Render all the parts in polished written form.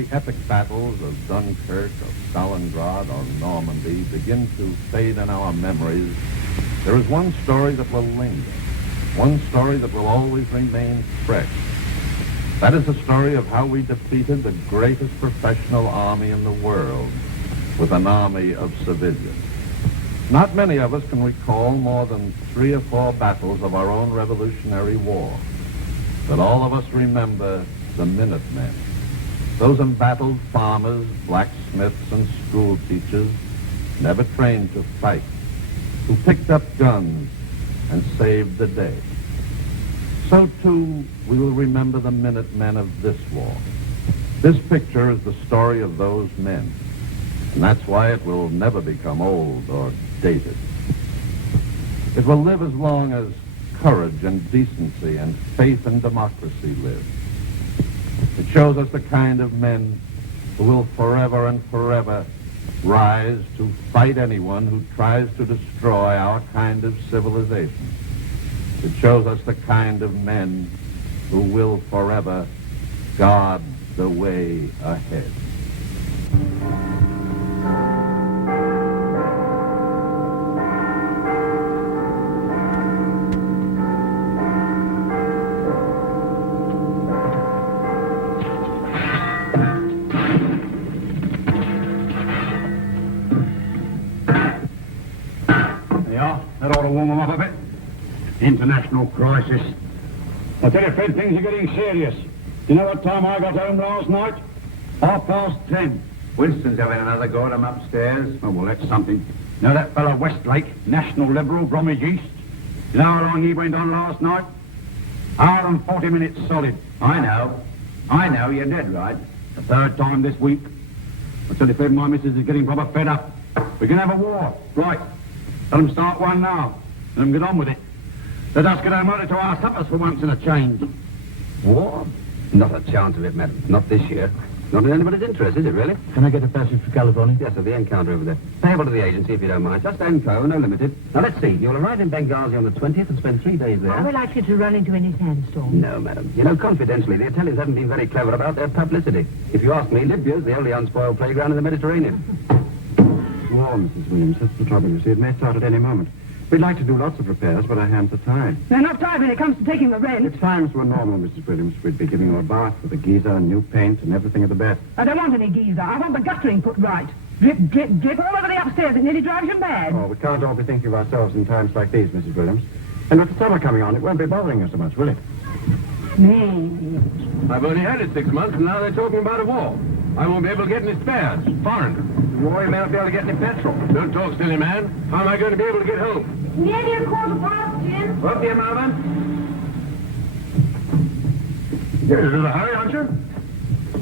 the epic battles of Dunkirk, of Stalingrad, or Normandy begin to fade in our memories, there is one story that will linger, one story that will always remain fresh. That is the story of how we defeated the greatest professional army in the world with an army of civilians. Not many of us can recall more than 3 or 4 battles of our own Revolutionary War, but all of us remember the Minutemen, those embattled farmers, blacksmiths, and school teachers, never trained to fight, who picked up guns and saved the day. So, too, we will remember the Minutemen of this war. This picture is the story of those men, and that's why it will never become old or dated. It will live as long as courage and decency and faith and democracy live. It shows us the kind of men who will forever and forever rise to fight anyone who tries to destroy our kind of civilization. It shows us the kind of men who will forever guard the way ahead. That ought to warm them up a bit. International crisis. I tell you, Fred, things are getting serious. You know what time I got home last night? 10:30. Winston's having another go at him upstairs. Oh, well, that's something. You know that fellow Westlake, National Liberal, Bromwich East? You know how long he went on last night? Hour and 40 minutes solid. I know, you're dead right. The 3rd time this week. I tell you, Fred, my missus is getting proper fed up. We can have a war. Right. Let them start one now. Let them get on with it. Let us get home early to our suppers for once in a change. War? Not a chance of it, madam. Not this year. Not in anybody's interest, is it, really? Can I get a passage for California? Yes, sir, the encounter over there. Payable to the agency, if you don't mind. Just Enco, no limited. Now, let's see. You'll arrive in Benghazi on the 20th and spend 3 days there. Are we likely to run into any sandstorms? No, madam. You know, confidentially, the Italians haven't been very clever about their publicity. If you ask me, Libya's the only unspoiled playground in the Mediterranean. War, Mrs. Williams. That's the trouble, you see. It may start at any moment. We'd like to do lots of repairs, but our hands are tied. They're not tied when it comes to taking the rent. If times were normal, Mrs. Williams, we'd be giving you a bath with a geyser and new paint and everything of the best. I don't want any geyser. I want the guttering put right. Drip, drip, drip all over the upstairs. It nearly drives you mad. Oh, we can't all be thinking of ourselves in times like these, Mrs. Williams. And with the summer coming on, it won't be bothering us so much, will it? Me. I've only had it 6 months, and now they're talking about a war. I won't be able to get any spares. Foreign. War, you may not be able to get any petrol. Don't talk, silly man. How am I going to be able to get home? Nearly a 1/4 Jim. Up here, Marvin. You're in a hurry, aren't you?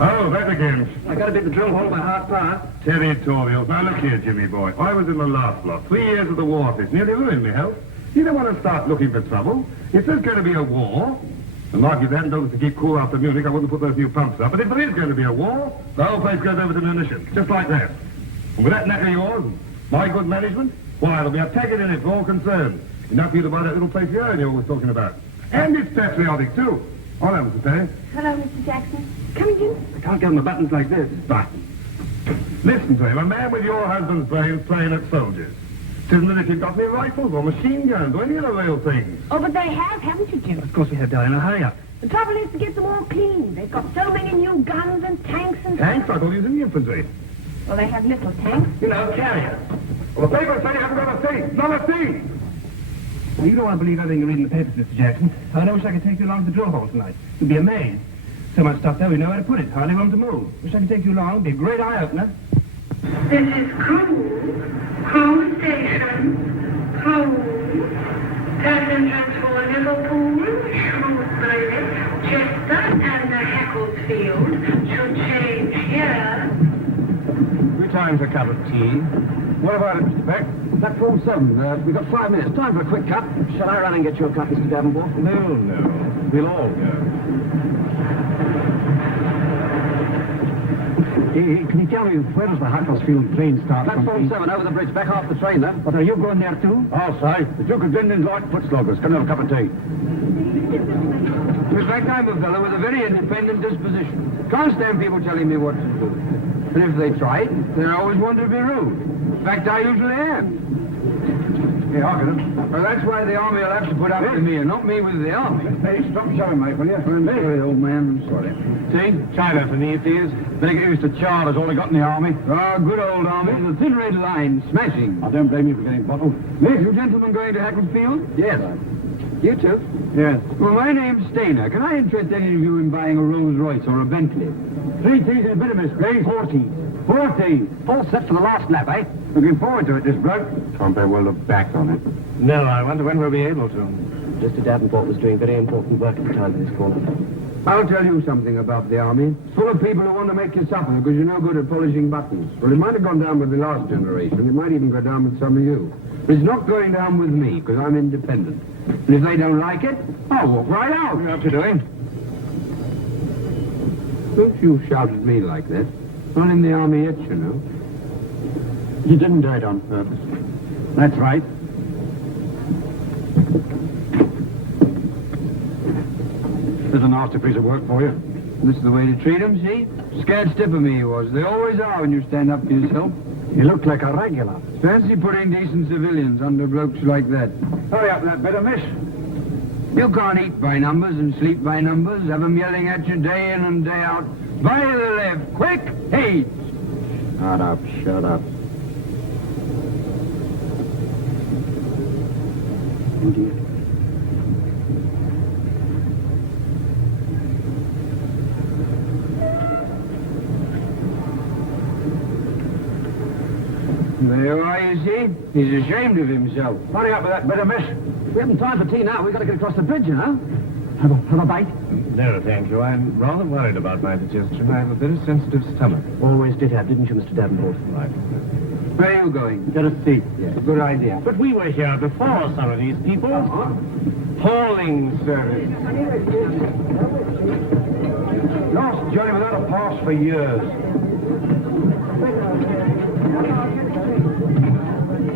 Oh, that again. I got to be at the drill hole by 5:30. Territorials. Now, look here, Jimmy boy. I was in the last lot. 3 years of the war office. Nearly ruined me health. You don't want to start looking for trouble. If there's going to be a war, and like you hadn't told us to keep cool after Munich, I wouldn't put those new pumps up. But if there is going to be a war, the whole place goes over to munitions. Just like that. And with that knack of yours, my good management, why, there'll be a tagging in it for all concerned. Enough for you to buy that little place here and you're always talking about. And it's patriotic, too. Hello, Mr. Perry. Hello, Mr. Jackson. Come in. I can't get on the buttons like this. But listen to him, a man with your husband's brains playing at soldiers. It isn't as if you've got any rifles or machine guns or any other real things. Oh, but they have, haven't you, Jim? Of course we have, darling. Hurry up. The trouble is to get them all clean. They've got so many new guns and tanks and... Tanks? I thought he was in the infantry. Well, they have little tanks. You know, carriers. Well, the papers say you haven't got a thing. Not a thing. Well, you don't want to believe everything you read in the papers, Mr. Jackson. I wish I could take you along to the drill hole tonight. You'd be amazed. So much stuff there, we know where to put it. Hardly room to move. Wish I could take you along. It'd be a great eye-opener. This is Crew. Crew Station. Crew. Passengers for Liverpool, Shrewsbury, Chester, and the Hacklefield should change here. 3 times a cup of tea. What about it, Mr. Beck? Platform 7. We've got 5 minutes. Time for a quick cut. Shall I run and get you a cup, Mr. Davenport? No. We'll all go. Can you tell me where does the Hacklefield train start from? Platform 7, over the bridge. Back half the train, then. But are you going there too? I'll say. The Duke of Glenden's like footsloggers. Can I have a cup of tea? Miss Beck, I'm a fellow with a very independent disposition. Can't stand people telling me what to do. And if they try it, they always want to be rude. In fact, I usually am. Yeah, I'll get him. Well, that's why the army will have to put up with me and not me with the army. Hey, stop showing, mate, will you? I'm sorry, old man, I'm sorry. See? China for me, please. Better get used to Charles, all he got in the army. Ah, good old army. The thin red line, smashing. I don't blame you for getting bottled. You gentlemen going to Hacklefield? Yes. You too? Yes. Well, my name's Stainer. Can I interest any of you in buying a Rolls Royce or a Bentley? 3 teas and a bit of miss, please. 4 teas. 4 teas. All set for the last lap, eh? Looking forward to it, this bloke. Can't very well look back on it. No, I wonder when we'll be able to. Mr. Davenport was doing very important work at the time of this call. I'll tell you something about the army. It's full of people who want to make you suffer because you're no good at polishing buttons. Well, it might have gone down with the last generation. It might even go down with some of you. But it's not going down with me because I'm independent. And if they don't like it, I'll walk right out. What are you up to doing? Don't you shout at me like that. Not in the army yet, you know. You didn't do it on purpose. That's right. There's a nasty piece of work for you. This is the way to treat them, see? Scared stiff of me he was. They always are when you stand up for yourself. You look like a regular. Fancy putting decent civilians under blokes like that. Hurry up that bit of miss. You can't eat by numbers and sleep by numbers. Have them yelling at you day in and day out. By the left, quick, hey! Shut up, shut up. Idiot. There you are, you see? He's ashamed of himself. Hurry up with that bit of miss. We haven't time for tea now. We've got to get across the bridge, you know. Have a bite? No, thank you. I'm rather worried about my digestion. I have a very sensitive stomach. Always did have, didn't you, Mr. Davenport? Right. Where are you going? Get a seat. Yes, good idea. But we were here before some of these people. Hauling service. Lost Johnny without a pass for years.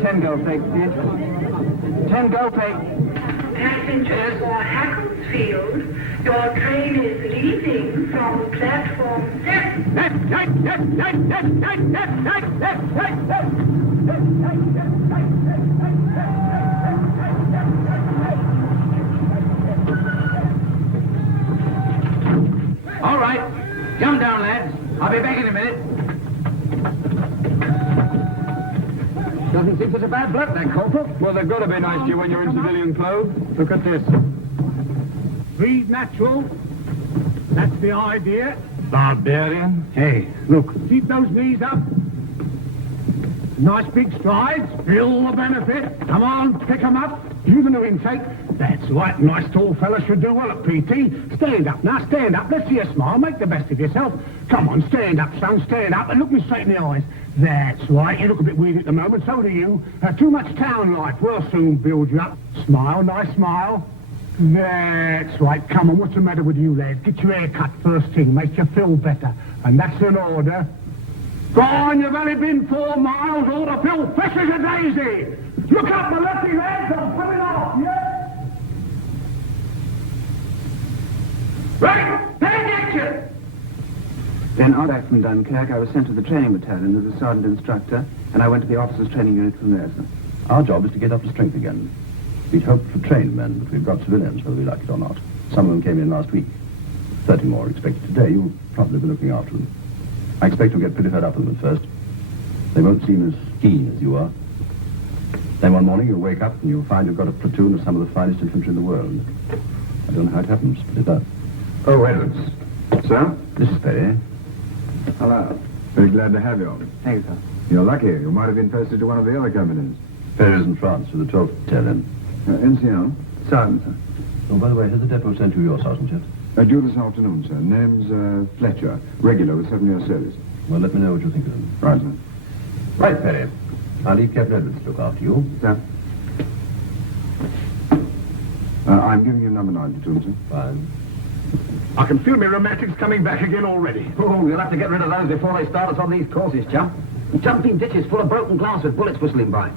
10 go peg, please. 10 go peg. Passengers for Hacklefield, your train is leaving from platform 7. All right. Jump down, lads. I'll be back in a minute. Doesn't seem such a bad bloke, that corporal. Well, they've got to be nice to you when you're in civilian clothes. Look at this. Breathe natural. That's the idea. Barbarian. Hey, look. Keep those knees up. Nice big strides. Feel the benefit. Come on, pick 'em up. You the new intake. That's right. Nice tall fella should do well at PT. Stand up now, stand up. Let's see you smile. Make the best of yourself. Come on, stand up, son. Stand up and look me straight in the eyes. That's right. You look a bit weird at the moment. So do you. Too much town life. We'll soon build you up. Smile, nice smile. That's right. Come on, what's the matter with you, lads? Get your hair cut first thing. Make you feel better. And that's an order. Go on, you've only been 4 miles. All to feel fresh as a daisy. Look up, my lucky lads. I'm coming off, yeah? Right, pay attention. Then on back from Dunkirk, I was sent to the training battalion as a sergeant instructor, and I went to the officers' training unit from there, sir. Our job is to get up to strength again. We'd hoped for trained men, but we've got civilians, whether we like it or not. Some of them came in last week. 30 more are expected today. You'll probably be looking after them. I expect you'll get pretty fed up with them at first. They won't seem as keen as you are. Then one morning you'll wake up and you'll find you've got a platoon of some of the finest infantry in the world. I don't know how it happens, but it does. Oh, Edwards. Sir? This is Perry. Hello. Very glad to have you. Thank you, sir. You're lucky. You might have been posted to one of the other companies. Perry's in France with the 12th Battalion. NCO? Sergeant, sir. Oh, by the way, has the depot sent you your sergeant yet? Due this afternoon, sir. Name's Fletcher. Regular with 7 years service. Well, let me know what you think of him. Right, sir. Right, Perry. I'll leave Captain Edwards to look after you. Sir? I'm giving you number 9 platoon, sir. Fine. I can feel my rheumatics coming back again already. Oh, you'll have to get rid of those before they start us on these courses, chum. Jumping ditches full of broken glass with bullets whistling by.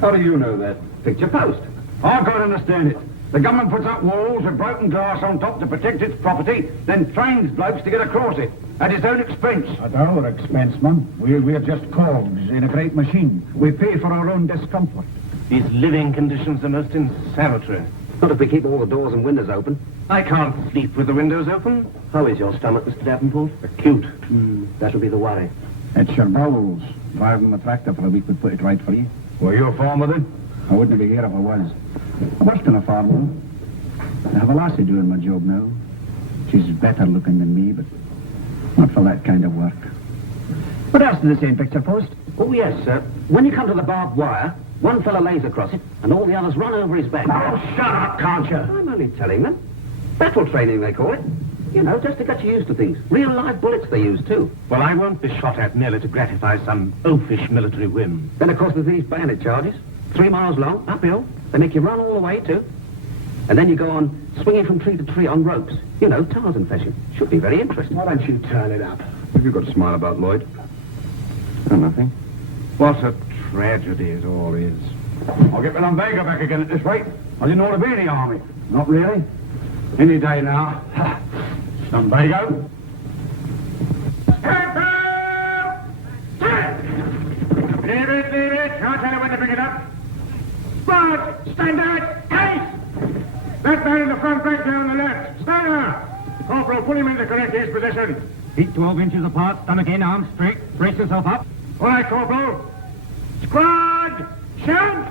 How do you know that? Picture post. I can't understand it. The government puts up walls with broken glass on top to protect its property, then trains blokes to get across it at its own expense. At our expense, man. We're just cogs in a great machine. We pay for our own discomfort. These living conditions are most insanitary. Not if we keep all the doors and windows open. I can't sleep with the windows open. How is your stomach, Mr. Davenport? Acute. That'll be the worry. It's your bowels. Driving the tractor for a week would put it right for you. Were you a farmer then? I wouldn't be here if I was. I worked on a farm, though. I have a lassie doing my job now. She's better looking than me, but not for that kind of work. What else did the same picture post? Oh, yes, sir. When you come to the barbed wire, one fella lays across it, and all the others run over his back. Oh, shut up, can't you? I'm only telling them. Battle training, they call it. You know, just to get you used to things. Real live bullets they use, too. Well, I won't be shot at merely to gratify some oafish military whim. Then, of course, there's these bayonet charges. 3 miles long, uphill. They make you run all the way, too. And then you go on swinging from tree to tree on ropes. You know, Tarzan fashion. Should be very interesting. Why don't you turn it up? What have you got to smile about, Lloyd? Oh, nothing. What a tragedy it all is. I'll get my lumbago back again at this rate. I didn't want to be in the army. Not really. Any day now. Lumbago. Stand down! Stand! Leave it. I'll tell you when to pick it up. Squad, stand out! Ace! That man in the front rank there on the left. Stand there! Corporal, put him in the correct his position. Feet 12 inches apart, stomach in, arms straight. Brace yourself up. All right, Corporal. Squad, shout!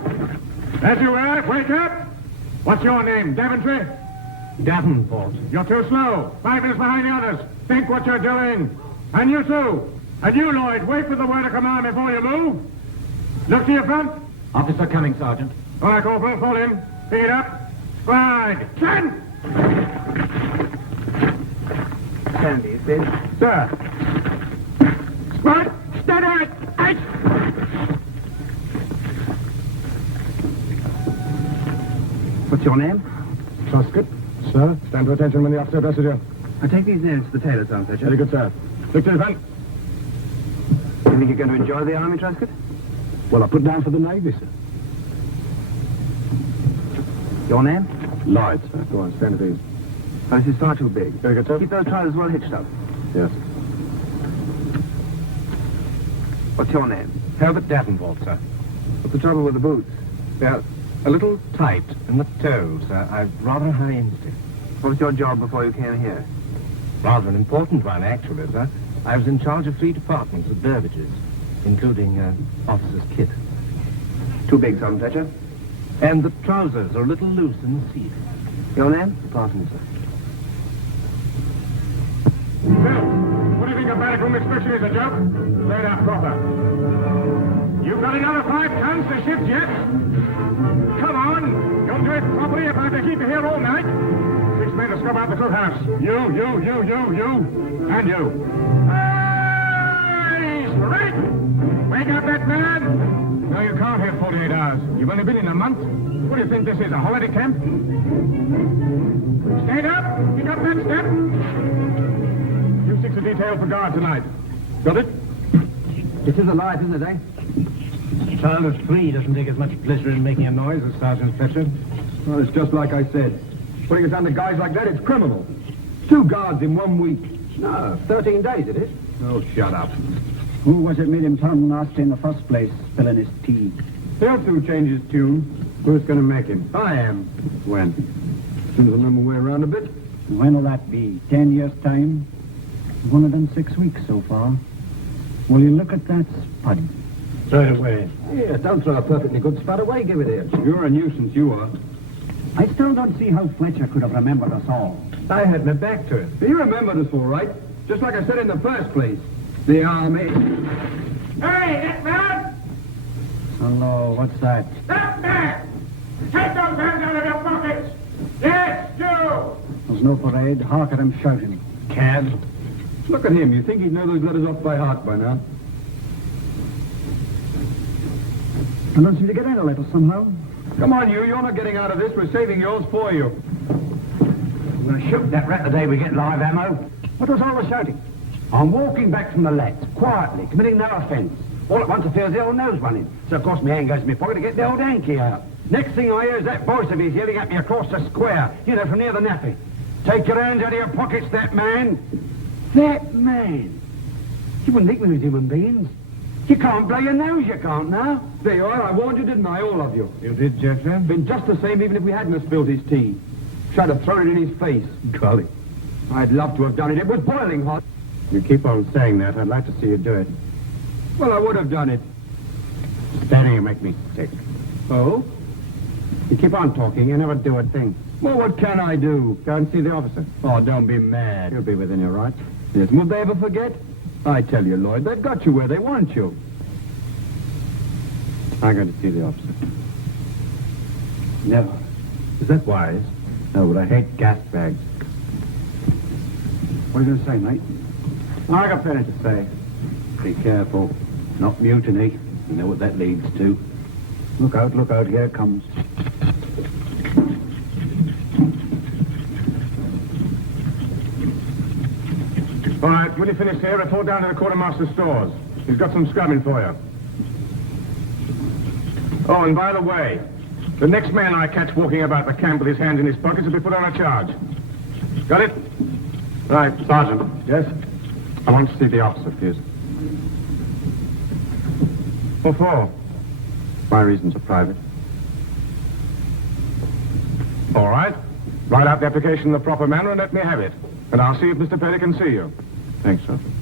As you were, wake up. What's your name, Daventry? Davenport. You're too slow. 5 minutes behind the others. Think what you're doing. And you too. And you, Lloyd, wait for the word of command before you move. Look to your front. Officer coming, Sergeant. All right, Corporal, fall in. Pick it up. Squad, stand! Sandy, is this? Sir. Squad, stand out! Out! What's your name? Truscott. Sir, stand to attention when the officer addresses you. I take these names to the tailor, Sergeant Fletcher. Very good, sir. Look to the front. You think you're going to enjoy the army, Truscott? Well, I put down for the Navy, sir. Your name? Lloyd, sir. Go on, stand at ease. Oh, this is far too big. Very good, sir. Keep those trousers well hitched up. Yes. What's your name? Herbert Davenport, sir. What's the trouble with the boots? They're a little tight in the toes, sir. I've rather high instinct. What was your job before you came here? Rather an important one, actually, sir. I was in charge of 3 departments at Burbage's, including officer's kit. Too big, Sergeant Fletcher. And the trousers are a little loose in the seat. Your name? Pardon, sir. Bill, what do you think a barrack room inspection is, a joke? Lay it out proper. You've got another 5 tons to shift yet? Come on! You'll do it properly if I have to keep you here all night. 6 men to scrub out the cookhouse. You, and you. Hey, straight! Wake up that man! No, you can't have 48 hours. You've only been in a month. What do you think this is, a holiday camp? Stand up! Pick up that step! You 6 are detailed for guard tonight. Got it? It is alive, isn't it, eh? A child of 3 doesn't take as much pleasure in making a noise as Sergeant Fletcher. Well, it's just like I said. Putting it under guys like that, it's criminal. 2 guards in 1 week. No, 13 days it is. Oh, shut up. Who was it made him turn nasty in the first place, spilling his tea? He'll soon change his tune. Who's going to make him? I am. When? As soon as I know my way around a bit. When will that be? 10 years' time? We've only done 6 weeks so far. Will you look at that spud? Throw it away. Yeah, don't throw a perfectly good spud away. Give it here. You're a nuisance, you are. I still don't see how Fletcher could have remembered us all. I had my back to it. He remembered us all right. Just like I said in the first place. The army. Hey, that man! Hello, what's that? That man! Take those hands out of your pockets! Yes, you! There's no parade. Hark at him shouting. Cad. Look at him. You'd think he'd know those letters off by heart by now. I don't seem to get any letters somehow. Come on, you. You're not getting out of this. We're saving yours for you. I'm going to shoot that rat the day we get live ammo. What was all the shouting? I'm walking back from the lads, quietly, committing no offence. All at once I feel the old nose running. So of course my hand goes in my pocket to get the old hanky out. Next thing I hear is that voice of his yelling at me across the square, you know, from near the nappy. Take your hands out of your pockets, that man. That man. You wouldn't think we was human beings. You can't blow your nose, you can't now. There you are, I warned you, didn't I, all of you? You did, Jeffrey? Been just the same even if we hadn't have spilled his tea. Tried to throw it in his face. Golly. I'd love to have done it. It was boiling hot. You keep on saying that. I'd like to see you do it. Well, I would have done it. Stanley, you make me sick. Oh? You keep on talking, you never do a thing. Well, what can I do? Go and see the officer. Oh, don't be mad. You'll be within your rights. Yes, would they ever forget? I tell you, Lloyd, they've got you where they want you. I'm going to see the officer. Never. Is that wise? No, but I hate gas bags. What are you going to say, mate? I got plenty to say. Be careful. Not mutiny. You know what that leads to. Look out, here it comes. All right, when you finish here, report down to the quartermaster's stores. He's got some scrubbing for you. Oh, and by the way, the next man I catch walking about the camp with his hands in his pockets will be put on a charge. Got it? Right, Sergeant. Yes? I want to see the officer, please. What for? My reasons are private. All right. Write out the application in the proper manner and let me have it. And I'll see if Mr. Petty can see you. Thanks, Sergeant.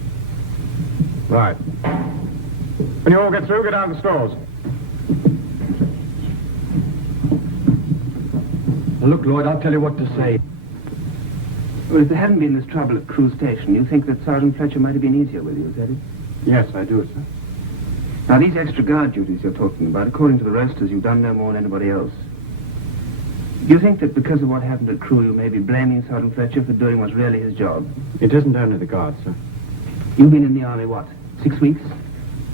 Right. When you all get through, get down to the stores. Now, look, Lloyd, I'll tell you what to say. Well, if there hadn't been this trouble at Crewe Station, you think that Sergeant Fletcher might have been easier with you, is that it? Yes, I do, sir. Now, these extra guard duties you're talking about, according to the rosters, you've done no more than anybody else. Do you think that because of what happened at Crewe, you may be blaming Sergeant Fletcher for doing what's really his job? It isn't only the guards, sir. You've been in the army, what, 6 weeks?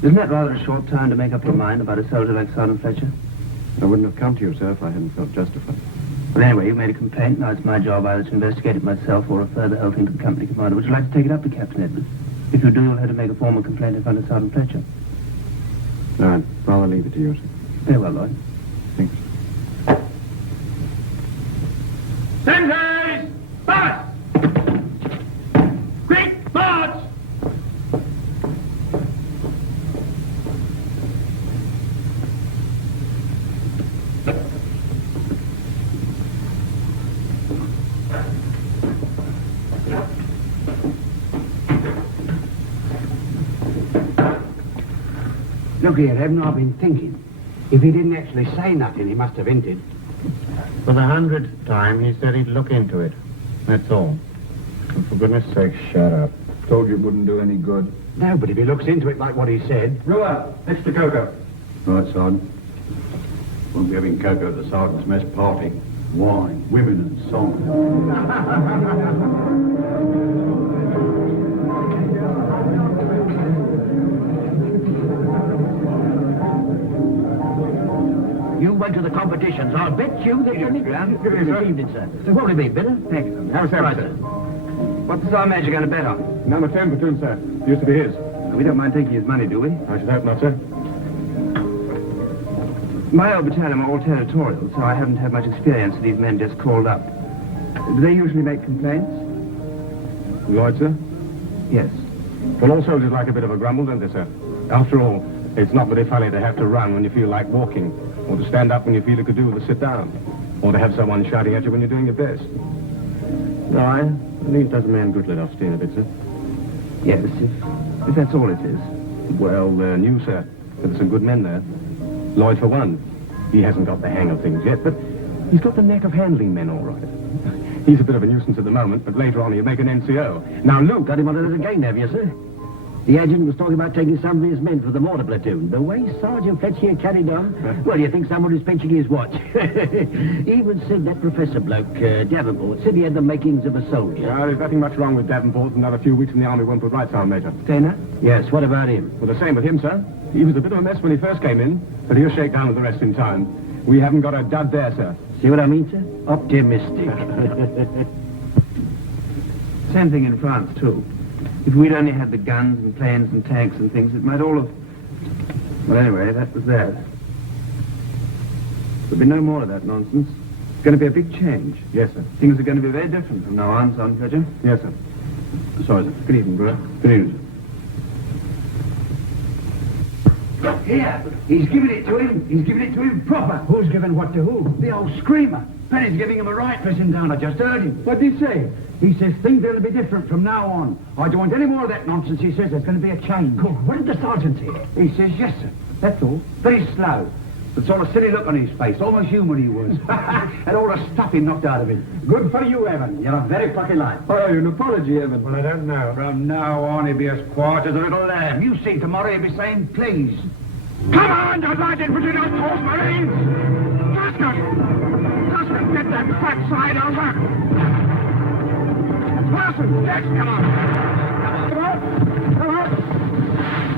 Isn't that rather a short time to make up your mind about a soldier like Sergeant Fletcher? I wouldn't have come to you, sir, if I hadn't felt justified. Well, anyway, you made a complaint. Now it's my job either to investigate it myself or refer the whole thing to the company commander. Would you like to take it up to Captain Edwards? If you do, you'll have to make a formal complaint in front of Sergeant Fletcher. No, I'd rather leave it to you, sir. Very well, Lloyd. Thanks. Senseis! March! Quick, march! Look here, Evan, I've been thinking. If he didn't actually say nothing, he must have hinted. For the 100th time, he said he'd look into it. That's all. And for goodness sake, shut up. Told you it wouldn't do any good. No, but if he looks into it like what he said... Brewer, next to Coco. Right, Sergeant. Won't be having cocoa at the Sergeant's mess party. Wine, women and song. You went to the competitions. I'll bet you that you didn't. Good evening, sir. sir. So what will it be, bitter? Thank you. Have a seven, Right, sir. What's the Sergeant Major going to bet on? Number 10 platoon, sir. Used to be his. We don't mind taking his money, do we? I should hope not, sir. My old battalion were all territorial, so I haven't had much experience with these men just called up. Do they usually make complaints? Lloyd, sir? Yes. Well, all soldiers like a bit of a grumble, don't they, sir? After all, it's not very funny to have to run when you feel like walking, or to stand up when you feel you could do with a sit down, or to have someone shouting at you when you're doing your best. No, I think it does a man good let off steam a bit, sir. Yes, if that's all it is. Well, they're new, sir. There's some good men there. Lloyd, for one. He hasn't got the hang of things yet, but he's got the knack of handling men all right. He's a bit of a nuisance at the moment, but later on he'll make an NCO. Now, Luke... Got him on it again, have you, sir? The adjutant was talking about taking some of his men for the mortar platoon. The way Sergeant Fletcher carried on, well, you think someone was pinching his watch. He even said that professor bloke, Davenport, said he had the makings of a soldier. Well, there's nothing much wrong with Davenport. Another few weeks in the army won't put right, Sergeant Major. Dana? Yes, what about him? Well, the same with him, sir. He was a bit of a mess when he first came in, but he'll shake down with the rest in time. We haven't got a dud there, sir. See what I mean, sir? Optimistic. Same thing in France, too. If we'd only had the guns and planes and tanks and things, it might all have... Well, anyway, that was that. There'll be no more of that nonsense. It's going to be a big change. Yes, sir. Things are going to be very different from now on, Sergeant Fletcher. Yes, sir. Sorry, sir. Good evening, brother. Good evening, Here, he's giving it to him. He's giving it to him proper. Who's giving what to who? The old screamer. Penny's giving him a right pressing down. I just heard him. What did he say? He says things are going to be different from now on. I don't want any more of that nonsense. He says there's going to be a change. Cool. What did the sergeant say? He says, yes, sir. That's all. Very slow. But sort of silly look on his face. Almost human he was. And all the stuffing knocked out of him. Good for you, Evan. You're a very plucky lad. Oh, an apology, Evan. Well, I don't know. From now on, he'll be as quiet as a little lamb. You see, tomorrow he'll be saying, please. Come on, you light infantry outpost marines! Tusker, get that fat side over! Wilson, next, come on! Come on! Come on!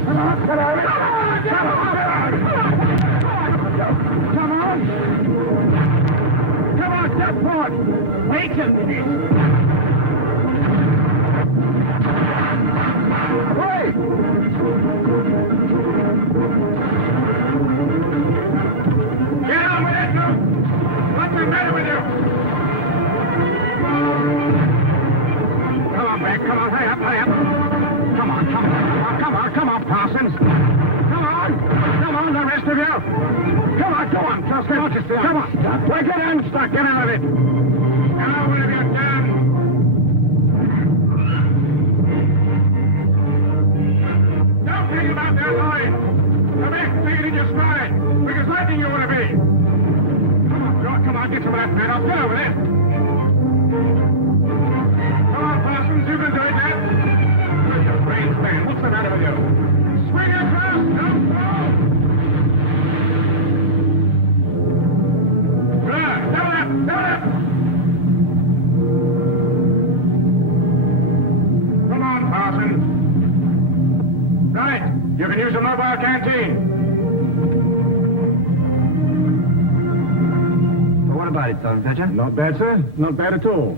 Come on! Come on! Come on! Come on! Come on, step forward! Wait a minute! Get on with it, Luke! What's the matter with you? Come on, Beck, come on, hurry up, hurry up. Come on, come on, come on, come on, Parsons. Come on, the rest of you. Come on, go on, Tusker, don't you stay on. Come on, break it in, Stuck, get out of it. Now, what have you done? Don't think about that line. Come in, take it in your stride. Quick as lightning you want to be. Come on, get some of that man. I'll get over there. Come on, Parsons, you can do it, Dad. Where's your brains, man? What's the matter with you? Swing across, don't throw. Good, double up, double up. Come on, Parsons. Right, you can use a mobile canteen. What about it, Sergeant Fletcher? Not bad, sir. Not bad at all.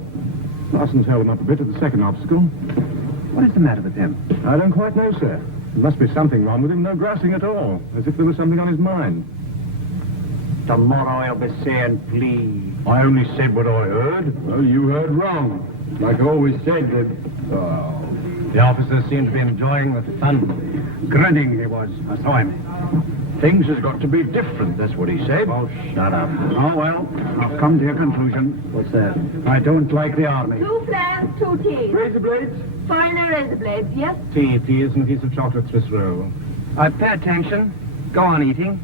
Larson's held him up a bit at the second obstacle. What is the matter with him? I don't quite know, sir. There must be something wrong with him. No grousing at all. As if there was something on his mind. Tomorrow I'll be saying, please. I only said what I heard. Well, you heard wrong. Like I always said that... The officers seem to be enjoying the fun. Grinning he was. I saw him. Things has got to be different, that's what he said. Oh, shut up. Oh, well, I've come to a conclusion. What's that? I don't like the army. 2 flans, 2 teas. Razor blades? Finer razor blades, yes? Tea, please, and a piece of chocolate Swiss roll. Pay attention. Go on eating.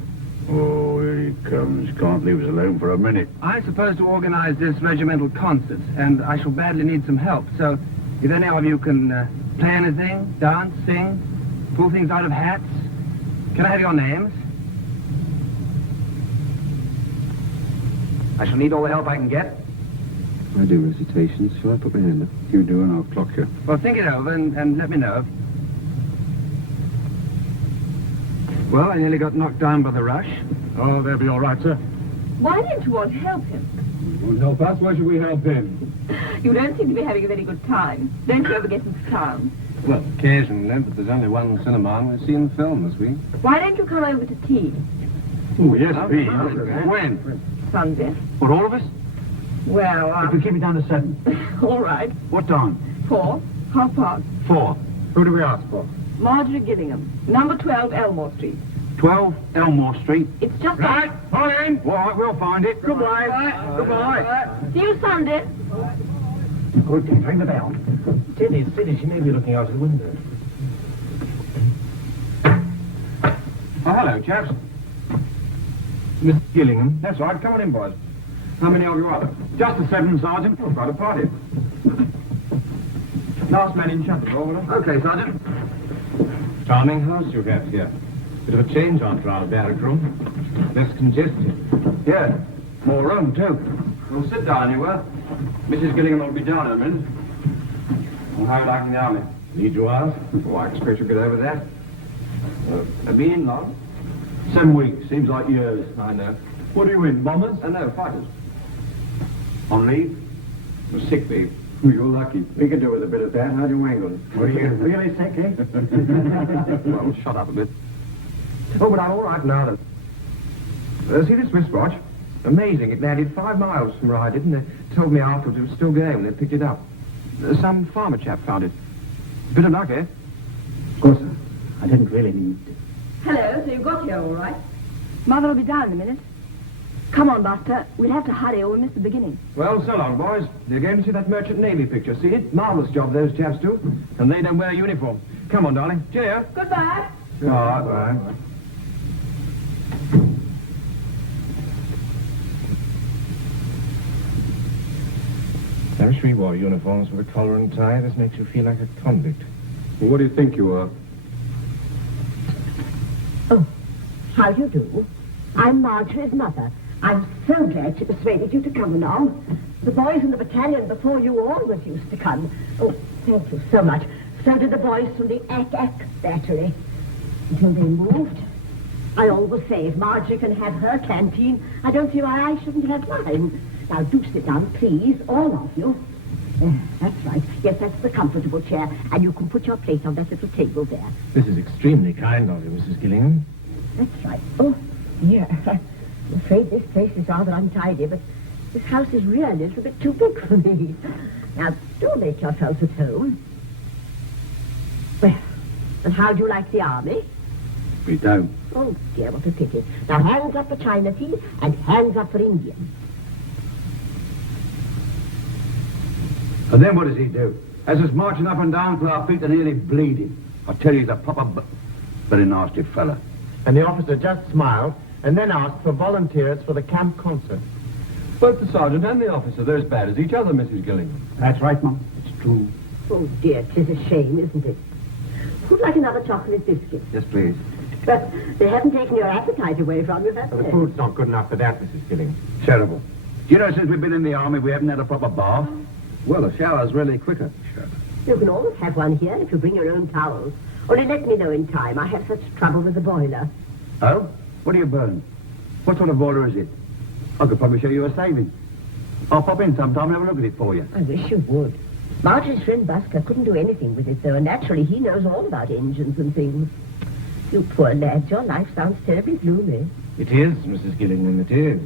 Oh, here he comes. Can't leave us alone for a minute. I'm supposed to organize this regimental concert, and I shall badly need some help. So, if any of you can play anything, dance, sing, pull things out of hats, can I have your names? I shall need all the help I can get. I do recitations. Shall I put my hand up? You do, and I'll clock you. Well, think it over and let me know. Well, I nearly got knocked down by the rush. Oh, they'll be all right, sir. Why didn't you all help him? You won't help us. Why should we help him? You don't seem to be having a very good time. Don't you ever get into town? Well, occasionally, but there's only one cinema and we've seen the film this week. Why don't you come over to tea? Oh, yes, please. When? Sunday. For all of us? Well, If we keep it down to 7. all right. What time? 4, 4:30. 4. Who do we ask for? Marjorie Gillingham, number 12 Elmore Street. 12 Elmore Street. It's just... Right, pull in. All right, we'll find it. Goodbye. Goodbye. See you Sunday. Good, ring the bell. Steady, steady, she may be looking out of the window. Oh, hello, chaps. Miss Gillingham? That's right. Come on in, boys. How many of you are there? Just the 7, Sergeant. Oh, quite a party. Last man in shut the door, will I? Okay, Sergeant. Charming house you have here. Bit of a change after our barrack room. Less congested. Yeah, more room, too. Well, sit down, you were. Mrs. Gillingham will be down in a minute. Well, how are you liking the army? Need you ask? Oh, I expect you'll get over that. Have been in long? 7 weeks. Seems like years. I know. What are you in, bombers? No, fighters. On leave? Well, sick leave. Oh, you're lucky. We could do with a bit of that. How do you wangle? Were you really sick, eh? Well, shut up a bit. Oh, but I'm all right now, then. See this wristwatch? Amazing. It landed 5 miles from where I did, and they told me afterwards it was still going when they picked it up. Some farmer chap found it. Bit of luck, eh? Of course, I didn't really mean to. Hello, so you got here all right. Mother will be down in a minute. Come on, Buster. We'll have to hurry or we'll miss the beginning. Well, so long, boys. You're going to see that Merchant Navy picture. See it? Marvellous job those chaps do. And they don't wear uniform. Come on, darling. Cheerio. Goodbye. All right, bye. I wish we wore uniforms with a collar and tie. This makes you feel like a convict. What do you think you are? Oh, how do you do? I'm Marjorie's mother. I'm so glad she persuaded you to come along. The boys in the battalion before you always used to come. Oh, thank you so much. So did the boys from the Ack battery. Until they moved. I always say if Marjorie can have her canteen, I don't see why I shouldn't have mine. Now do sit down, please, all of you. That's right. Yes, that's the comfortable chair. And you can put your plate on that little table there. This is extremely kind of you, Mrs. Gillingham. That's right. Oh, dear. I'm afraid this place is rather untidy, but this house is really a little bit too big for me. Now, do make yourselves at home. Well, and how do you like the army? We don't. Oh, dear, what a pity. Now, hands up for China tea and hands up for Indian. And then what does he do? Has us marching up and down till our feet are nearly bleeding. I tell you, he's a proper very nasty fella. And the officer just smiled and then asked for volunteers for the camp concert. Both the sergeant and the officer, they're as bad as each other, Mrs. Gillingham. That's right, Mum. It's true. Oh, dear, 'tis a shame, isn't it? Who'd like another chocolate biscuit? Yes, please. But they haven't taken your appetite away from you, have The they? food's not good enough for that, Mrs. Gillingham. Terrible. Do you know, since we've been in the army, we haven't had a proper bath? Well, the shower's really quicker. You can always have one here if you bring your own towels. Only let me know in time. I have such trouble with the boiler. Oh? What do you burn? What sort of boiler is it? I could probably show you a saving. I'll pop in sometime and have a look at it for you. I wish you would. Marjorie's friend Busker couldn't do anything with it, though, and naturally he knows all about engines and things. You poor lad, your life sounds terribly gloomy. It is, Mrs. Gillingham, it is.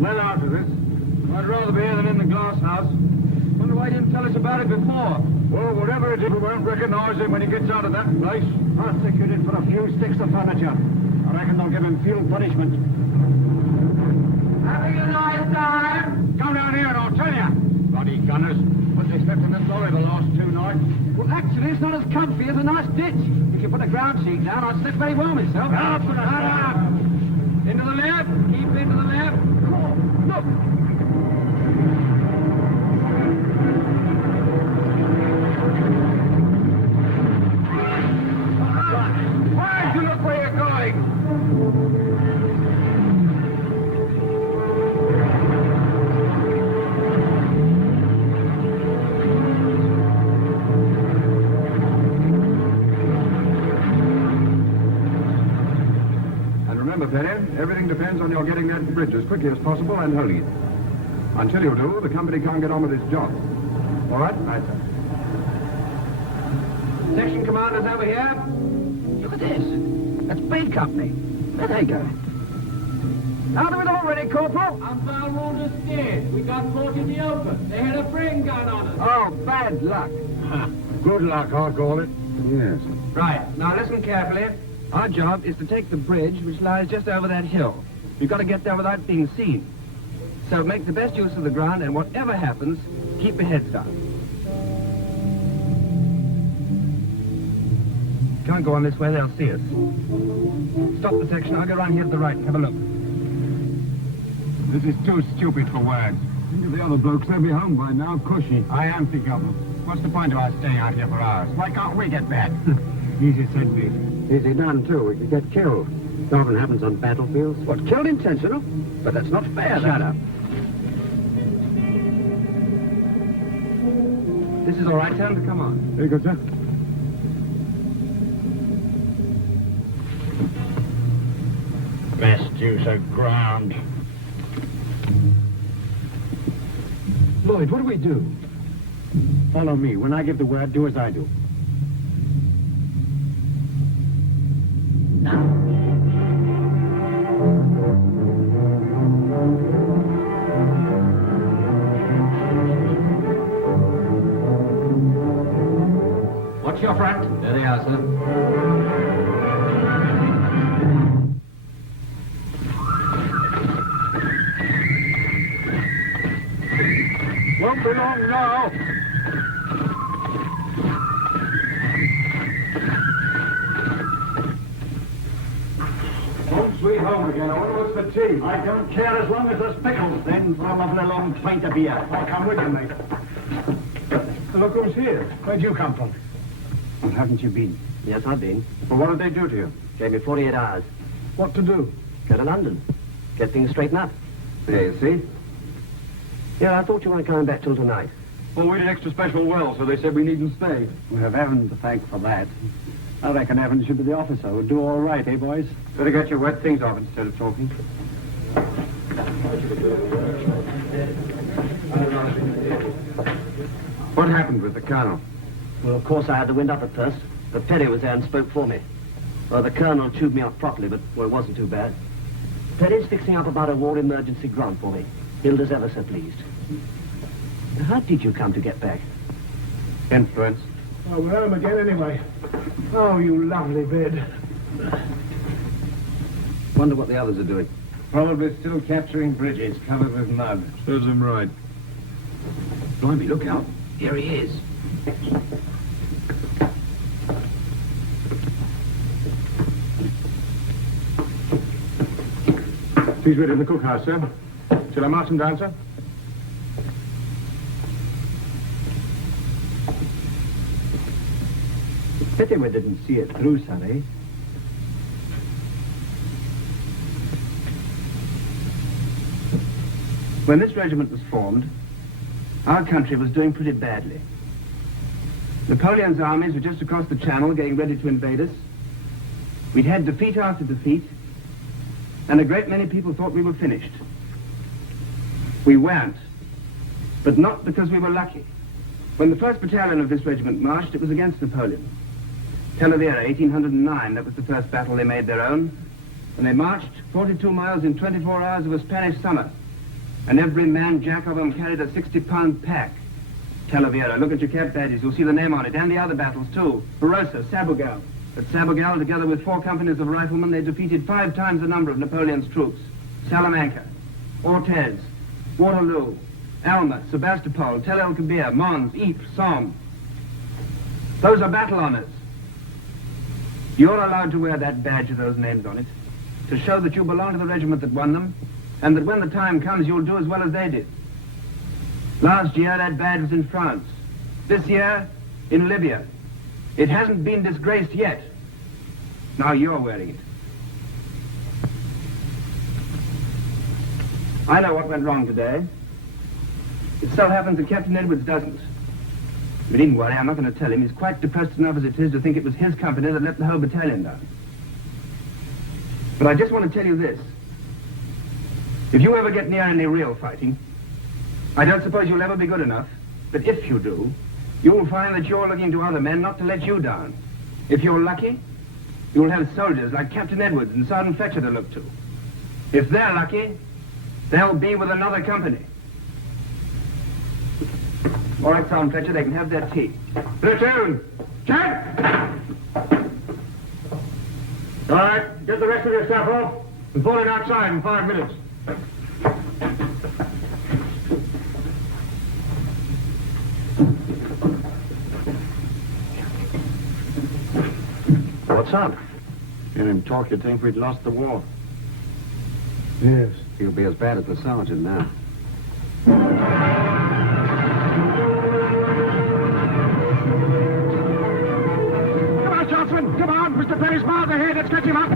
Well out of this. I'd rather be here than in the glass house. Wonder why you didn't tell us about it before. Well, whatever it is, we won't recognize him when he gets out of that place. Prosecuted for a few sticks of furniture. I reckon they'll give him field punishment. Having a nice time? Come down here and I'll tell you. Bloody gunners. What they slept in that lorry the last 2 nights. Well, actually, it's not as comfy as a nice ditch. If you put a ground sheet down, I'd sleep very well myself. Up and up. Into the left. Keep into the left. Look! Why do you look where you're going? And remember, Penny, everything depends on your getting that bridge as quickly as possible and holding it. Until you do, the company can't get on with its job. All right? Right, sir. Section commanders over here. Look at this. That's B Company. Where they go? Out of it already, Corporal. I'm found wounded scared. We got caught in the open. They had a frame gun on us. Oh, bad luck. Good luck, I'll call it. Yes. Right. Now listen carefully. Our job is to take the bridge which lies just over that hill. You've got to get there without being seen. So make the best use of the ground, and whatever happens, keep your heads down. Can't go on this way, they'll see us. Stop the section, I'll go around here to the right and have a look. This is too stupid for words. Think of the other blokes, they'll be home by now, cushy. I am thinking of them. What's the point of us staying out here for hours? Why can't we get back? Easy said, Pete. Easy done, too. We could get killed. It often happens on battlefields. What, killed intentional? But that's not fair. Shut up. This is all right, tell them to come on. Very good, sir. deuce of ground. Lloyd, what do we do? Follow me. When I give the word, do as I do. What's your front? There they are, sir. Won't be long now. Home sweet home again. I wonder what's for tea. I don't care as long as there's pickles, then for a lovely long pint of beer. I'll come with you, mate. Look who's here. Where'd you come from? Well, haven't you been? Yes, I've been. Well, what did they do to you? Gave me 48 hours. What to do? Go to London. Get things straightened up. There you see. Yeah, I thought you weren't coming back till tonight. Well, we did extra special well, so they said we needn't stay. We have Evans to thank for that. I reckon Evans should be the officer. We'll do all right, eh, boys? Better get your wet things off instead of talking. What happened with the colonel? Well, of course I had the wind up at first, but Teddy was there and spoke for me. Well, the colonel chewed me up properly, but, well, it wasn't too bad. Teddy's fixing up about a war emergency grant for me. Hilda's ever so pleased. How did you come to get back? Influence. Oh, we're home again anyway. Oh, you lovely bed. Wonder what the others are doing. Probably still capturing bridges covered with mud. Serves him right. Blimey, look out. Here he is. He's ready in the cookhouse, sir. Shall I march him down, sir? Pity we didn't see it through, Sonny. When this regiment was formed, our country was doing pretty badly. Napoleon's armies were just across the Channel getting ready to invade us. We'd had defeat after defeat, and a great many people thought we were finished. We weren't, but not because we were lucky. When the 1st Battalion of this regiment marched, it was against Napoleon. Talavera, 1809, that was the first battle they made their own. And they marched 42 miles in 24 hours of a Spanish summer. And every man jack of them carried a 60-pound pack. Talavera, look at your cap badges, you'll see the name on it, and the other battles too. Barossa, Sabugal. At Sabugal, together with 4 companies of riflemen, they defeated 5 times the number of Napoleon's troops. Salamanca, Ortez, Waterloo, Alma, Sebastopol, Tel El Kebir, Mons, Ypres, Somme. Those are battle honors. You're allowed to wear that badge with those names on it, to show that you belong to the regiment that won them, and that when the time comes, you'll do as well as they did. Last year, that badge was in France. This year, in Libya. It hasn't been disgraced yet. Now you're wearing it. I know what went wrong today. It so happens that Captain Edwards doesn't. But needn't worry, I'm not going to tell him. He's quite depressed enough as it is to think it was his company that let the whole battalion down. But I just want to tell you this. If you ever get near any real fighting, I don't suppose you'll ever be good enough, but if you do, you'll find that you're looking to other men not to let you down. If you're lucky, you'll have soldiers like Captain Edwards and Sergeant Fletcher to look to. If they're lucky, they'll be with another company. All right, Sergeant Fletcher, they can have their tea. Platoon! Check! All right, get the rest of your stuff off. We're falling outside in 5 minutes. What's up? Hearing him talk, you'd think we'd lost the war. Yes. He'll be as bad as the sergeant now. Come on, Johnson! Come on! Mr. Perry's miles ahead! Let's catch him up!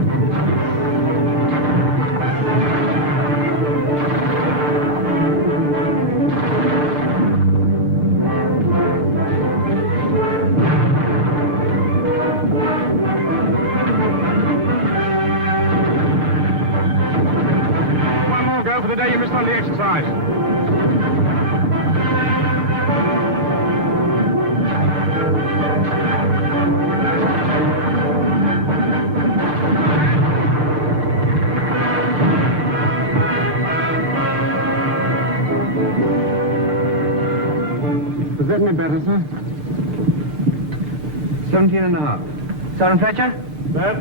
on, girl, for the day you missed on the exercise. Is that any better, sir? 17 and a half. Sergeant Fletcher? That?